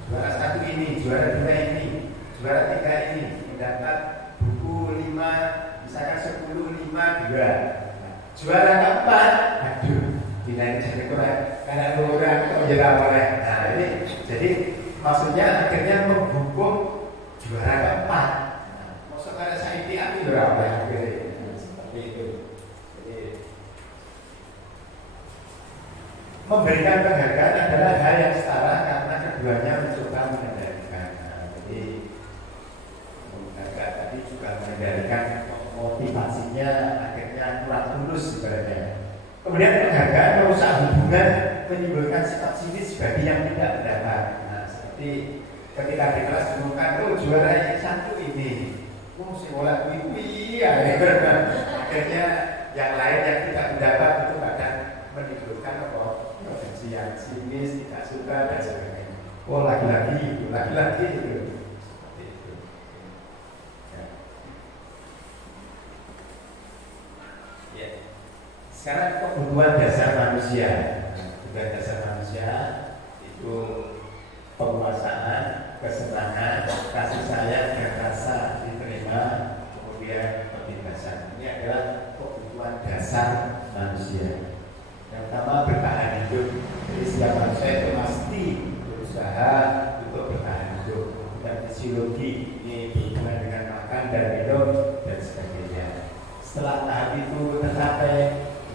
juara 1 ini, juara 2 ini, juara 3 ini mendapat buku 5, misalkan 10, 5, 2. Nah, juara keempat, aduh, nilai jadi kurang karena kurang kok jadi boleh. Nah, ini jadi maksudnya agar juara keempat. Maksud ada saya itu berapa akhirnya? Seperti itu. Jadi memberikan penghargaan adalah hal yang setara karena keduanya mencoba mengendalikan. Jadi penghargaan tadi juga mengendalikan motivasinya akhirnya kurang tulus sebenarnya. Kemudian penghargaan merusak hubungan, menimbulkan sifat sinis bagi yang tidak mendapat. Nah, seperti ketika di kelas diumumkan, oh juara yang satu ini, si bola kuih ya. Akhirnya yang lain yang tidak mendapat itu kadang menimbulkan potensi yang sinis, tidak suka dan sebagainya. Oh lagi-lagi itu. Seperti itu. Ya. Ya. Sekarang kebutuhan dasar manusia. Kebutuhan dasar manusia itu penguasaan, kesenangan, kasih sayang, dan rasa diterima, kemudian kebebasan. Ini adalah kebutuhan dasar manusia. Yang pertama bertahan hidup. Jadi setiap manusia itu pasti berusaha untuk bertahan hidup. Dan fisiologi ini berhubungan dengan makan dan minum dan sebagainya. Setelah tahap itu tercapai,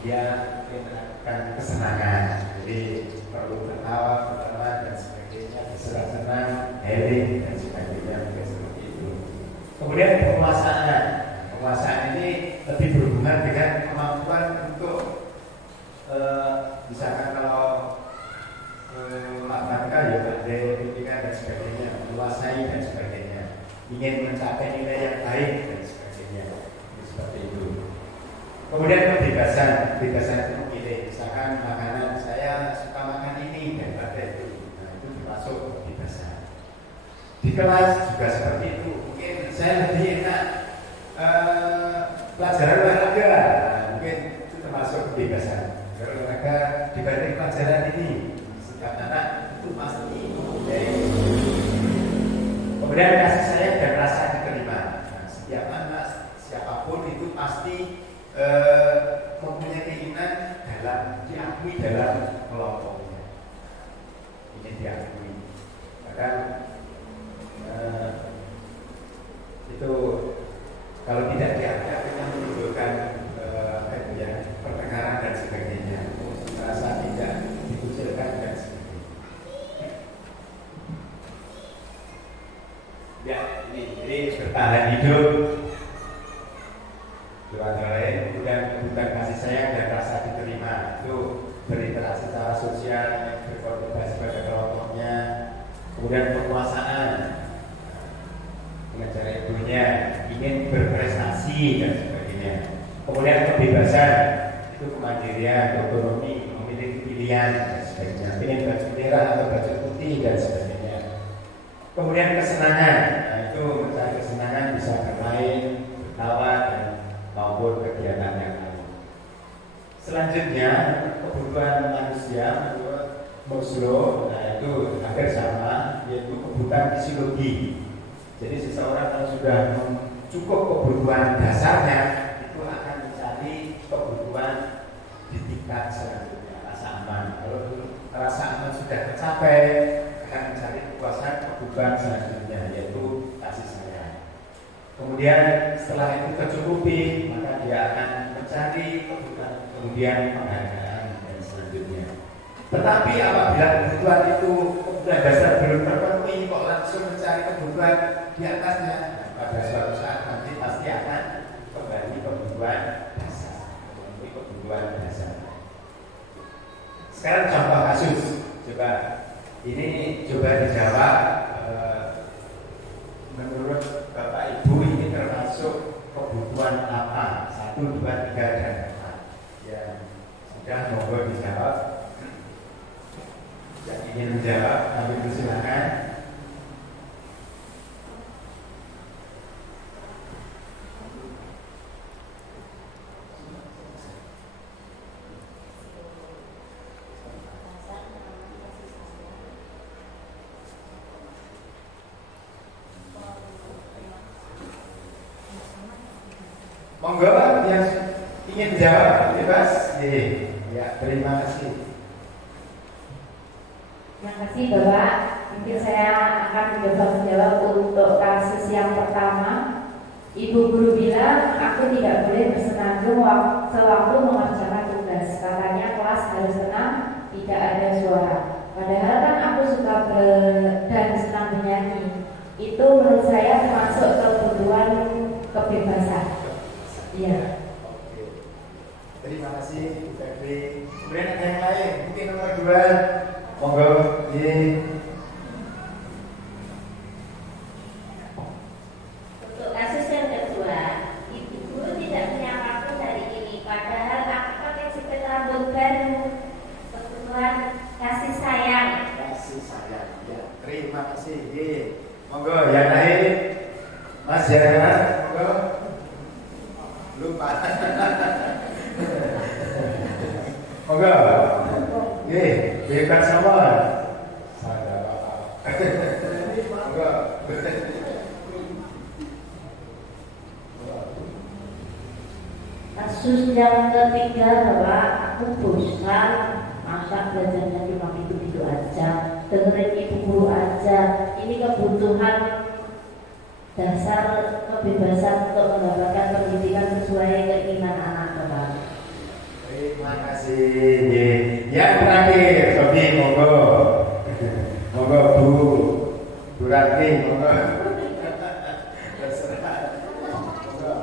dia mendapatkan kesenangan. Jadi perlu tertawa, berteman dan sebagainya, bersenang-senang, healing dan sebagainya, seperti itu. Kemudian penguasaan ini lebih berhubungan dengan kemampuan untuk misalkan kalau matematika ya ada bimbingan dan sebagainya, menguasai dan sebagainya, ingin mencapai nilai yang baik dan sebagainya, seperti itu. Kemudian kebebasan itu memilih, misalkan makanan saya suka makan ini daripada itu, nah itu termasuk kebebasan. Di kelas juga seperti itu, mungkin saya lebih enak pelajaran olahraga, nah, mungkin itu termasuk kebebasan. Olahraga dibanding pelajaran ini, setiap anak itu pasti. Kemudian kasih sayang dan rasa diterima. Nah, setiap anak, siapapun itu pasti mempunyai keinginan dalam diakui dalam kelompoknya. Ini diakui. Bahkan itu kalau tidak diakui akan menimbulkan pertengkaran dan sebagainya. Merasa tidak dikucilkan dan sebagainya. Ya, ini bertahan hidup. Kemudian kebutuhan kasih sayang dan rasa diterima, itu berinteraksi secara sosial, berkontribusi pada kelompoknya. Kemudian penguasaan, mengejar egonya, ingin berprestasi dan sebagainya. Kemudian kebebasan, itu kemandirian, otonomi, memiliki pilihan dan sebagainya. Ingin baju merah atau baju putih dan sebagainya. Kemudian kesenangan, nah itu mencari kesenangan bisa bermain, bertawa dan maupun kegiatan yang lain. Selanjutnya kebutuhan manusia menurut Maslow, nah itu hampir sama, yaitu kebutuhan fisiologi. Jadi seseorang yang sudah cukup kebutuhan dasarnya itu akan mencari kebutuhan di tingkat selanjutnya, rasa aman. Kalau rasa aman sudah tercapai, akan mencari kepuasan kebutuhan selanjutnya, yaitu kasih sayang. Kemudian setelah itu tercukupi, maka dia akan mencari kemudian penghargaan dan selanjutnya. Tetapi apabila kebutuhan itu kebutuhan dasar belum terpenuhi, kok langsung mencari kebutuhan di atasnya, pada suatu saat nanti pasti akan kembali kebutuhan dasar. Sekarang contoh kasus, coba ini dijawab. Menurut Bapak Ibu ini termasuk kebutuhan apa? 1, 2, 3, dan 4. Ya, sudah monggo dijawab. Yang ingin menjawab, kami persilakan. Monggo yang ingin menjawab bebas. Ya, terima kasih. Terima kasih Bapak. Mungkin saya akan mencoba menjawab untuk kasus yang pertama. Ibu guru bilang aku tidak boleh bersenandung sewaktu mengerjakan tugas. Katanya kelas harus tenang, tidak ada suara. Padahal kan aku suka dan senang bernyanyi. Itu menurut saya termasuk kebutuhan kebebasan. Iya. Oke. Terima kasih Bu Febri. Kemudian ada yang lain, mungkin nomor 2. Monggo. Untuk kasus yang kedua, ibu guru tidak punya waktu hari ini, padahal aku pakai jepit rambut baru. Kebutuhan kasih sayang. Kasih sayang. Ya, terima kasih. Monggo yang lain. Mas Yana, monggo. Lupa. Monggo. Bebas sama. Saya monggo. Kasus yang ketiga bahwa aku bosan masa belajarnya cuma gitu-gitu aja, dengerin ibu guru aja. Ini kebutuhan dasar kebebasan untuk mendapatkan pendidikan sesuai keinginan anak Bapak. Terima kasih. Yang terakhir, Sofi, monggo. Monggo Bu Rati, monggo. Terserah. Monggo.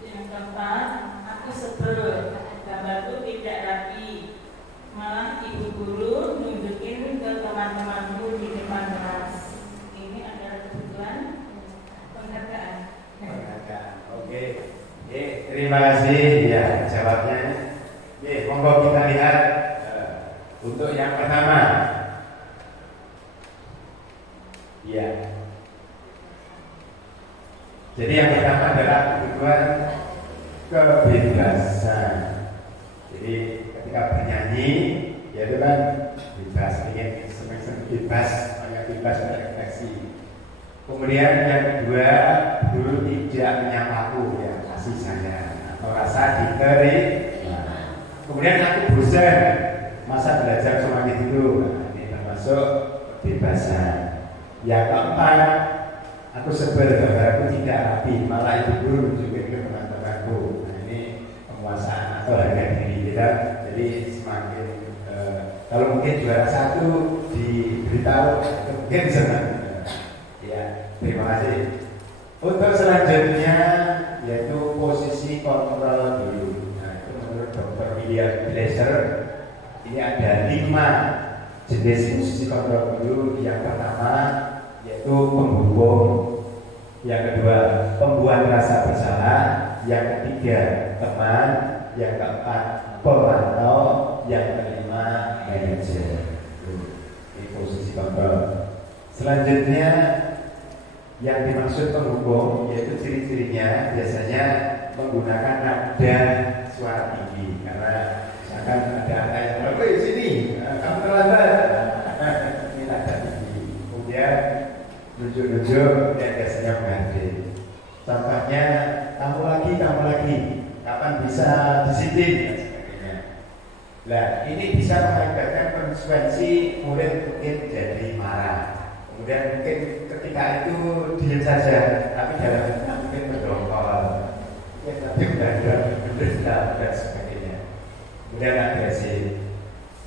Yang keempat, aku sebel, gambarku tidak rapi, malah ibu guru nunjukin ke teman-temanku di depan kelas. Ini adalah kebutuhan penghargaan. Oke. Terima kasih ya jawabnya. Monggo kita lihat untuk yang pertama. Ya. Jadi yang pertama adalah kebutuhan kebebasan. Jadi ketika bernyanyi, ya itu kan bebas, ingin senang-senang bebas, banyak bebas berekspresi. Kemudian yang kedua, guru tidak menyapaku, ya kasih sayang atau rasa diterima. Kemudian aku bosan, masa belajar cuma gitu. Nah, ini termasuk kebebasan. Yang keempat, aku sebel bahwa aku tidak rapi, malah ibu guru menunjukkan ke teman-temanku. Nah, ini penguasaan atau harga diri kita. Jadi semakin kalau mungkin juara 1 diberitahu, itu mungkin senang. Ya, terima kasih. Untuk selanjutnya yaitu posisi kontrol dulu. Nah, itu menurut Dr. William Blaser ini ada 5 jenis posisi kontrol dulu. Yang pertama yaitu penghubung, yang kedua pembuat rasa bersalah, yang ketiga teman, yang keempat pemantau, yang kelima manajer. Ini posisi kontrol. Selanjutnya yang dimaksud penghubung yaitu ciri-cirinya biasanya menggunakan nada suara tinggi, karena misalkan ada anak yang bilang, "Woi sini, kamu terlambat." Ini nada tinggi. Kemudian nunjuk-nunjuk yang biasanya menghadir. Contohnya, kamu lagi, kapan bisa disiplin dan sebagainya. Nah, ini bisa mengakibatkan konsekuensi murid mungkin jadi marah. Kemudian mungkin ketika itu diam saja, tapi dalam hatinya mungkin berdongkol. Ya, tapi benar dan sebagainya. Kemudian agresif.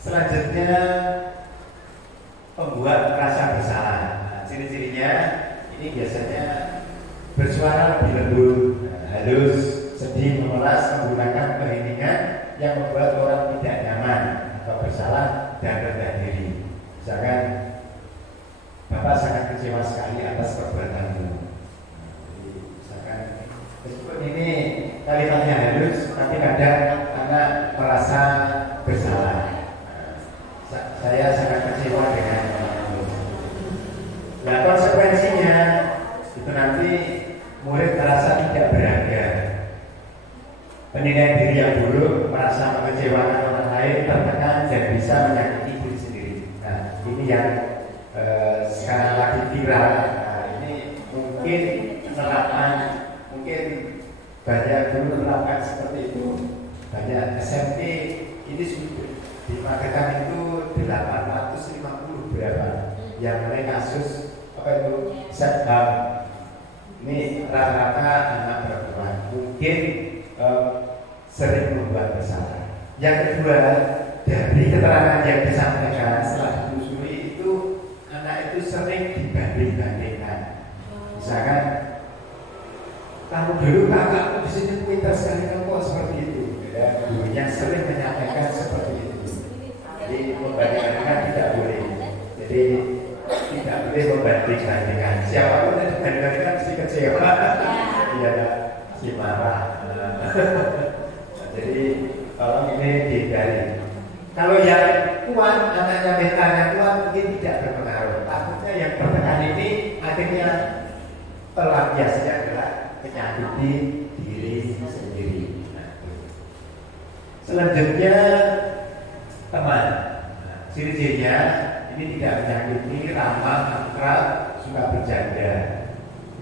Selanjutnya pembuat rasa bersalah. Nah, ciri-cirinya ini biasanya bersuara lebih lembut, halus, sedih, memelas, menggunakan keheningan yang membuat orang tidak nyaman atau bersalah dan rendah diri. Misalkan, Bapak sangat kecewa sekali atas perbuatanmu. Misalkan, meskipun ini kalimatnya halus, tapi kadang anak merasa bersalah. Saya sangat kecewa dengan Nah, konsekuensinya itu nanti murid merasa tidak berharga. Penilaian diri yang buruk, merasa mengecewakan orang lain, tertekan dan bisa menyakiti diri sendiri. Nah, ini yang sekarang lagi viral. Nah, ini mungkin banyak guru menerapkan seperti itu. Banyak SMP ini sudah di Magetan itu 850 berapa yang mulai kasus apa itu setbang. Ini rata-rata anak perempuan, mungkin sering membuat bersalah. Yang kedua, dari keterangan yang disampaikan setelah ditelusuri itu anak itu sering dibanding-bandingkan. Misalkan, kamu dulu kakakku di sini pintar sekali, kamu kok seperti itu. Ya, gurunya sering menyampaikan seperti itu. Jadi membanding-bandingkan tidak boleh. Jadi tidak boleh membanding-bandingkan. Siapapun yang dibanding-bandingkan mesti kecewa. Iya, si marah. Jadi tolong ini dihindari. Kalau yang kuat, anaknya mentalnya kuat mungkin tidak berpengaruh. Takutnya yang bertekan ini akhirnya pelampiasnya adalah menyakiti diri sendiri. Selanjutnya teman. Ciri-cirinya ini tidak menyakiti, ramah, akrab, suka bercanda.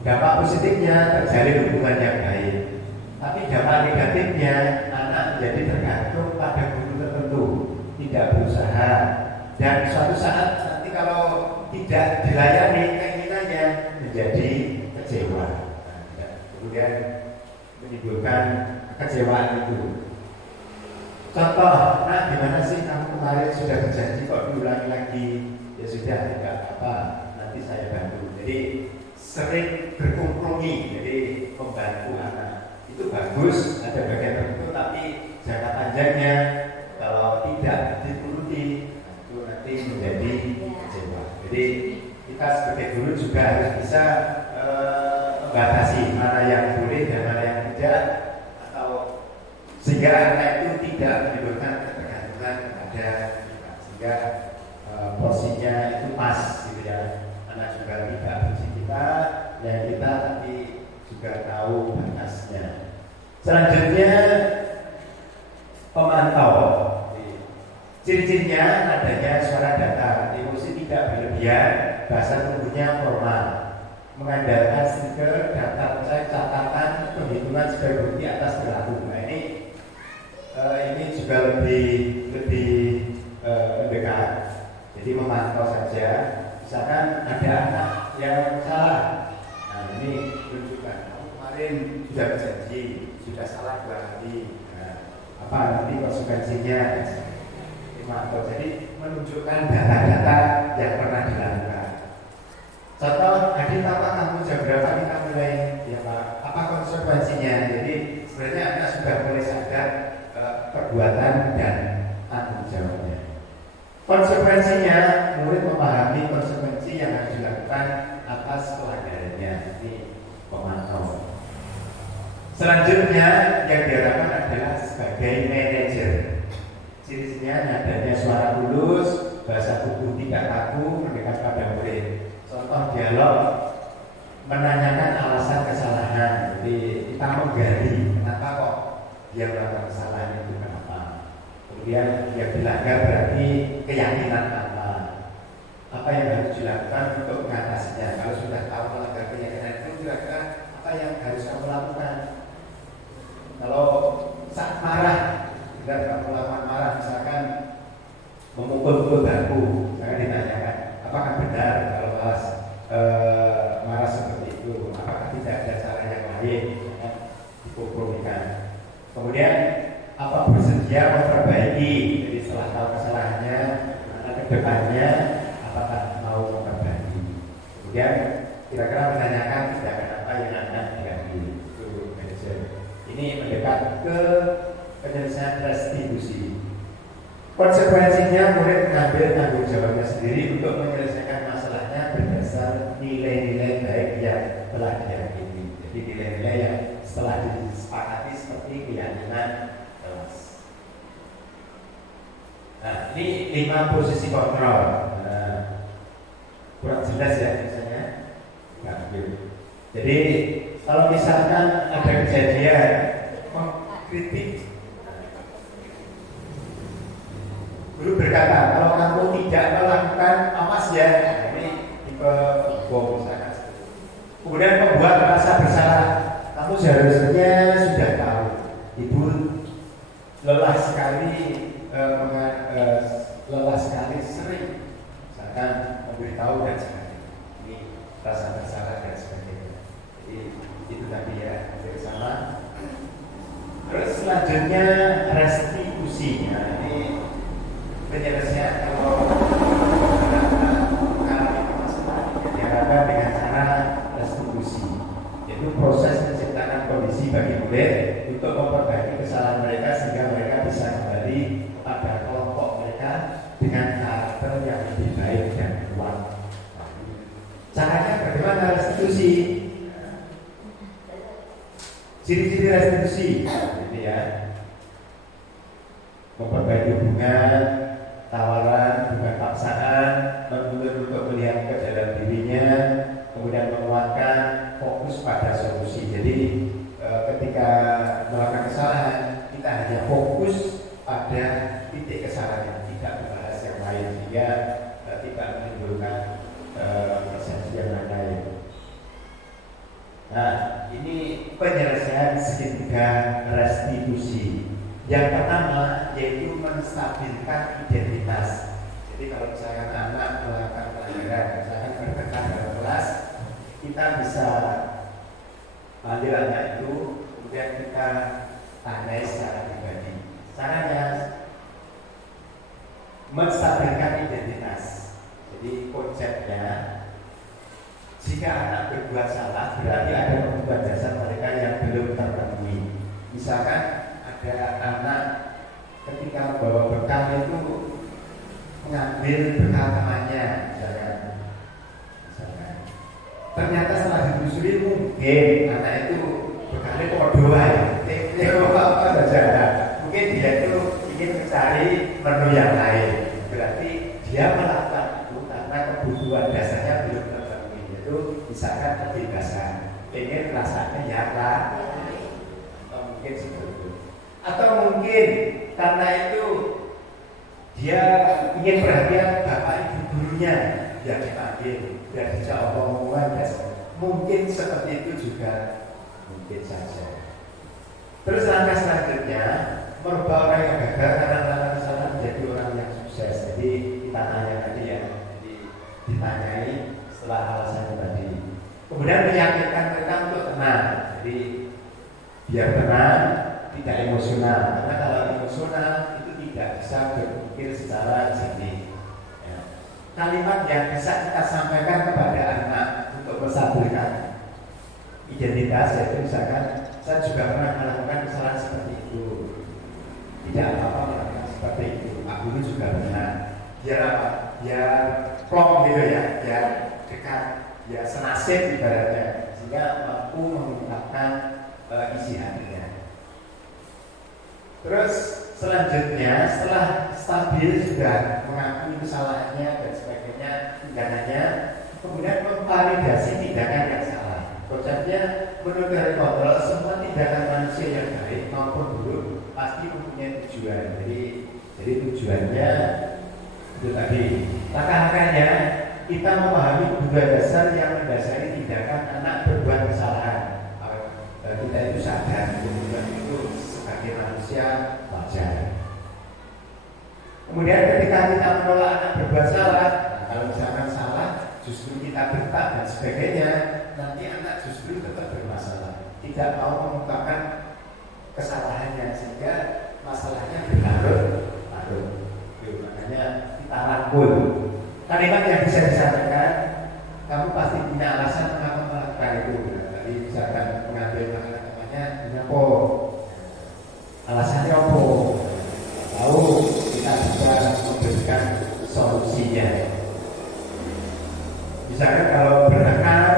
Dampak positifnya terjalin hubungan yang baik. Tapi dampak negatifnya anak menjadi tergantung pada guru tertentu, tidak berusaha, dan suatu saat nanti kalau tidak dilayani keinginannya menjadi kecewa. Kemudian menimbulkan kekecewaan itu. Contoh, nah gimana sih kamu kemarin sudah berjanji kok diulangi lagi? Ya sudah, tidak apa, nanti saya bantu. Jadi sering berkompromi, jadi membantu anak itu bagus, ada bagian tertentu, tapi jangka panjangnya kalau tidak dituruti itu nanti menjadi kecewa. Jadi kita sebagai guru juga harus bisa membatasi mana yang boleh dan mana yang tidak, atau sehingga anak itu tidak menimbulkan ketergantungan kepada kita, sehingga porsinya itu pas gitu ya. Anak juga tidak benci kita, yang kita tapi juga tahu batasnya. Selanjutnya pemantau. Ciri-cirinya adanya suara datar, emosi tidak berlebihan, bahasa tubuhnya formal, mengandalkan stiker, daftar cek, catatan, penghitungan sebagai bukti atas perilaku. Nah ini juga lebih mendekat. Jadi memantau saja. Misalkan ada anak yang salah, nah ini tunjukkan. Kemarin sudah berjanji, sudah salah 2 kali. Nah, apa nanti konsekuensinya? Dimantau. Jadi menunjukkan data-data yang pernah dilakukan. Contoh, adik apa kamu jam berapa kita mulai? Ya Pak, apa konsekuensinya? Jadi sebenarnya anak sudah mulai sadar perbuatan dan tanggung jawabnya. Konsekuensinya, murid memahami konsekuensi yang harus dilakukan atas pelanggarannya. Ini pemantau. Selanjutnya yang diharapkan adalah sebagai manajer. Ciri-cirinya adanya suara tulus, bahasa tubuh tidak kaku, mendekat pada murid. Contoh dialog, menanyakan alasan kesalahan. Jadi kita menggali kenapa kok dia melakukan kesalahan itu, kenapa. Kemudian yang dilanggar berarti keyakinan apa yang harus dilakukan untuk mengatasinya. Kalau sudah tahu melanggar keyakinan itu, kira-kira apa yang harus kamu lakukan. Kalau saat marah, jika kamu lakukan marah, misalkan memukul-mukul bangku, misalkan ditanyakan, apakah benar kalau marah seperti itu? Apakah tidak ada cara yang lain yang dikompromikan? Kemudian apa bersedia memperbaiki? Jadi setelah tahu kesalahannya, ke depannya apakah mau memperbaiki? Kemudian kira-kira menanyakan tindakan apa yang akan diganti. Itu manajer. Ini mendekat ke penyelesaian restitusi. Konsekuensinya murid mengambil tanggung jawabnya sendiri untuk menyelesaikan masalahnya berdasar nilai-nilai baik yang telah diyakini. Jadi nilai-nilai yang setelah disepakati seperti keyakinan kelas. Nah, ini 5 posisi kontrol. Kurang jelas ya misalnya. Jadi kalau misalkan ada kejadian mengkritik, guru berkata kalau kamu tidak melakukan awas ya, ini tipe bom misalkan. Kemudian membuat merasa bersalah, kamu seharusnya sudah tahu ibu lelah sekali sering misalkan memberitahu dan sebagainya. Ini rasa bersalah dan sebagainya. Jadi itu tadi ya bersama. Terus selanjutnya restitusinya, ini penyelesaian kalau mengalami permasalahan diharapkan dengan cara restitusi, yaitu proses menciptakan kondisi bagi murid untuk memperbaiki kesalahan mereka sehingga mereka bisa kembali pada kelompok mereka dengan karakter yang lebih baik dan kuat. Caranya bagaimana restitusi? Ciri-ciri restitusi ini ya, memperbaiki hubungan, tawaran, bukan paksaan, menuntut untuk melihat ke dalam dirinya, kemudian menguatkan fokus pada solusi. Jadi ketika melakukan kesalahan, kita hanya fokus pada titik kesalahan, tidak membahas yang lain, sehingga tidak menimbulkan persepsi yang lain. Nah, ini penyelesaian segitiga restitusi. Yang pertama yaitu menstabilkan identitas. Jadi kalau misalkan anak melakukan pelanggaran, misalkan bertengkar dalam kelas, kita bisa panggil anak itu, kemudian kita tanyai secara pribadi. Caranya menstabilkan identitas. Jadi konsepnya, jika anak berbuat salah, berarti ada kebutuhan dasar mereka yang belum terpenuhi. Misalkan ada anak ketika bawa bekal itu mengambil bekal temannya, misalkan. Ternyata setelah ditelusuri mungkin anak itu bekalnya kodoan, apa saja. Mungkin dia itu ingin mencari menu yang lain. Berarti dia melakukan itu karena kebutuhan dasarnya belum terpenuhi. Itu misalkan kebebasan, ingin rasanya ya lah, atau mungkin seperti itu. Atau mungkin karena itu dia ingin perhatian bapak ibu gurunya yang dipanggil dan dijawab omongan dasar. Mungkin seperti itu juga, mungkin saja. Terus langkah selanjutnya merubah orang yang gagal karena melakukan kesalahan menjadi orang yang sukses. Jadi kita tanya tadi ya, jadi ditanyai setelah alasannya tadi. Kemudian meyakinkan mereka untuk tenang. Jadi biar tenang, tidak emosional. Karena kalau emosional itu tidak bisa berpikir secara jernih. Ya. Kalimat yang bisa kita sampaikan kepada anak untuk menstabilkan identitas, yaitu misalkan saya juga pernah melakukan kesalahan seperti itu. Tidak apa-apa melakukan seperti itu. Aku ini juga pernah. Biar apa? Biar klop gitu ya, biar dekat, ya senasib ibaratnya, sehingga mampu mengungkapkan isi hatinya. Terus selanjutnya setelah stabil sudah mengakui kesalahannya dan sebagainya, tindakannya, kemudian memvalidasi tindakan yang salah. Konsepnya menurut Aristotle semua tindakan manusia yang baik maupun buruk pasti mempunyai tujuan. Jadi tujuannya itu tadi. Langkah-langkahnya kita memahami budaya dasar yang mendasari tindakan anak berbuat kesalahan. Kita itu sadar kemudian itu sebagai manusia wajar. Kemudian ketika kita menolak anak berbuat salah, kalau misalkan salah justru kita bentak dan sebagainya, nanti anak justru tetap bermasalah, tidak mau mengungkapkan kesalahannya sehingga masalahnya berlarut-larut. Makanya kita rangkul. Kalimat yang bisa disampaikan, kamu pasti punya alasan mengapa melakukan itu. Tadi misalkan mengambil makanan temannya, kenapa? Alasannya apa? Tahu kita bisa memberikan solusinya. Misalkan kalau bertengkar,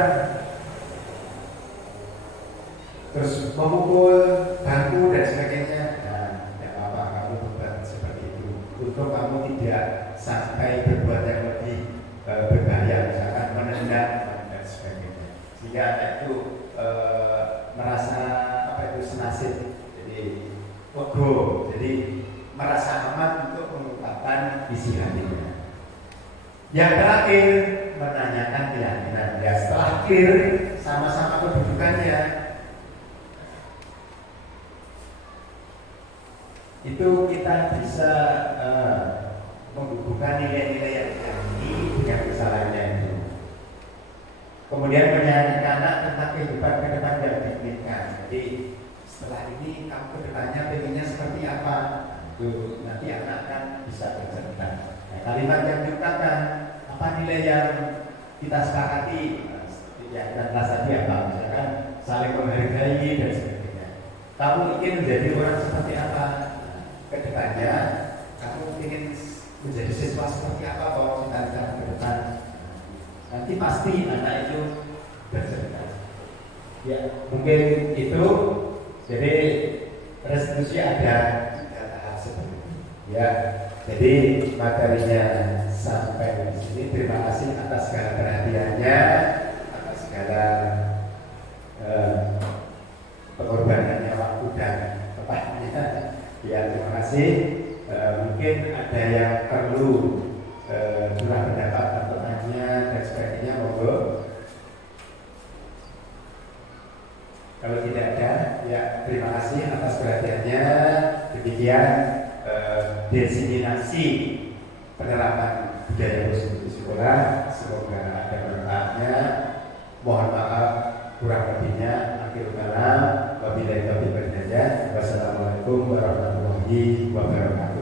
terus memukul bangku dan sebagainya, nah, tidak apa-apa kamu berbuat seperti itu. Untuk kamu tidak sampai berbuat yang lebih berbahaya, misalkan menendang dan sebagainya. sehingga anak itu merasa apa itu senasib, jadi ego, jadi merasa aman untuk mengungkapkan isi hatinya. Yang terakhir menanyakan keyakinan. Ya setelah clear sama-sama kedudukannya, itu kita bisa menghubungkan nilai-nilai yang ini dengan kesalahannya itu. Kemudian menanyakan anak tentang kehidupan ke depan yang diinginkan. Jadi setelah ini kamu ke depannya pengennya seperti apa? Itu nanti anak kan bisa bercerita. Nah, kalimat yang diucapkan, apa nilai yang kita sepakati? Ya, dan tadi apa? Misalkan saling menghargai dan sebagainya. Kamu ingin menjadi orang seperti apa? Ke depannya, kamu ingin menjadi siswa seperti apa kalau cita-cita ke depan? Nanti pasti anak itu bercerita. Ya, mungkin itu. Jadi restitusi ada 3 tahap seperti itu. Ya, jadi materinya sampai di sini. Terima kasih atas segala perhatiannya, atas segala pengorbanannya waktu dan tempatnya. Ya, terima kasih. Mungkin ada yang perlu curah pendapat atau tanya dan sebagainya, monggo. Kalau tidak ada, ya terima kasih atas perhatiannya. Demikian desiminasi penerapan budaya muslim di sekolah. Semoga ada manfaatnya. Mohon maaf kurang lebihnya. Akhir kata, wabillahi taufiq wal hidayah. Wassalamualaikum warahmatullahi wabarakatuh.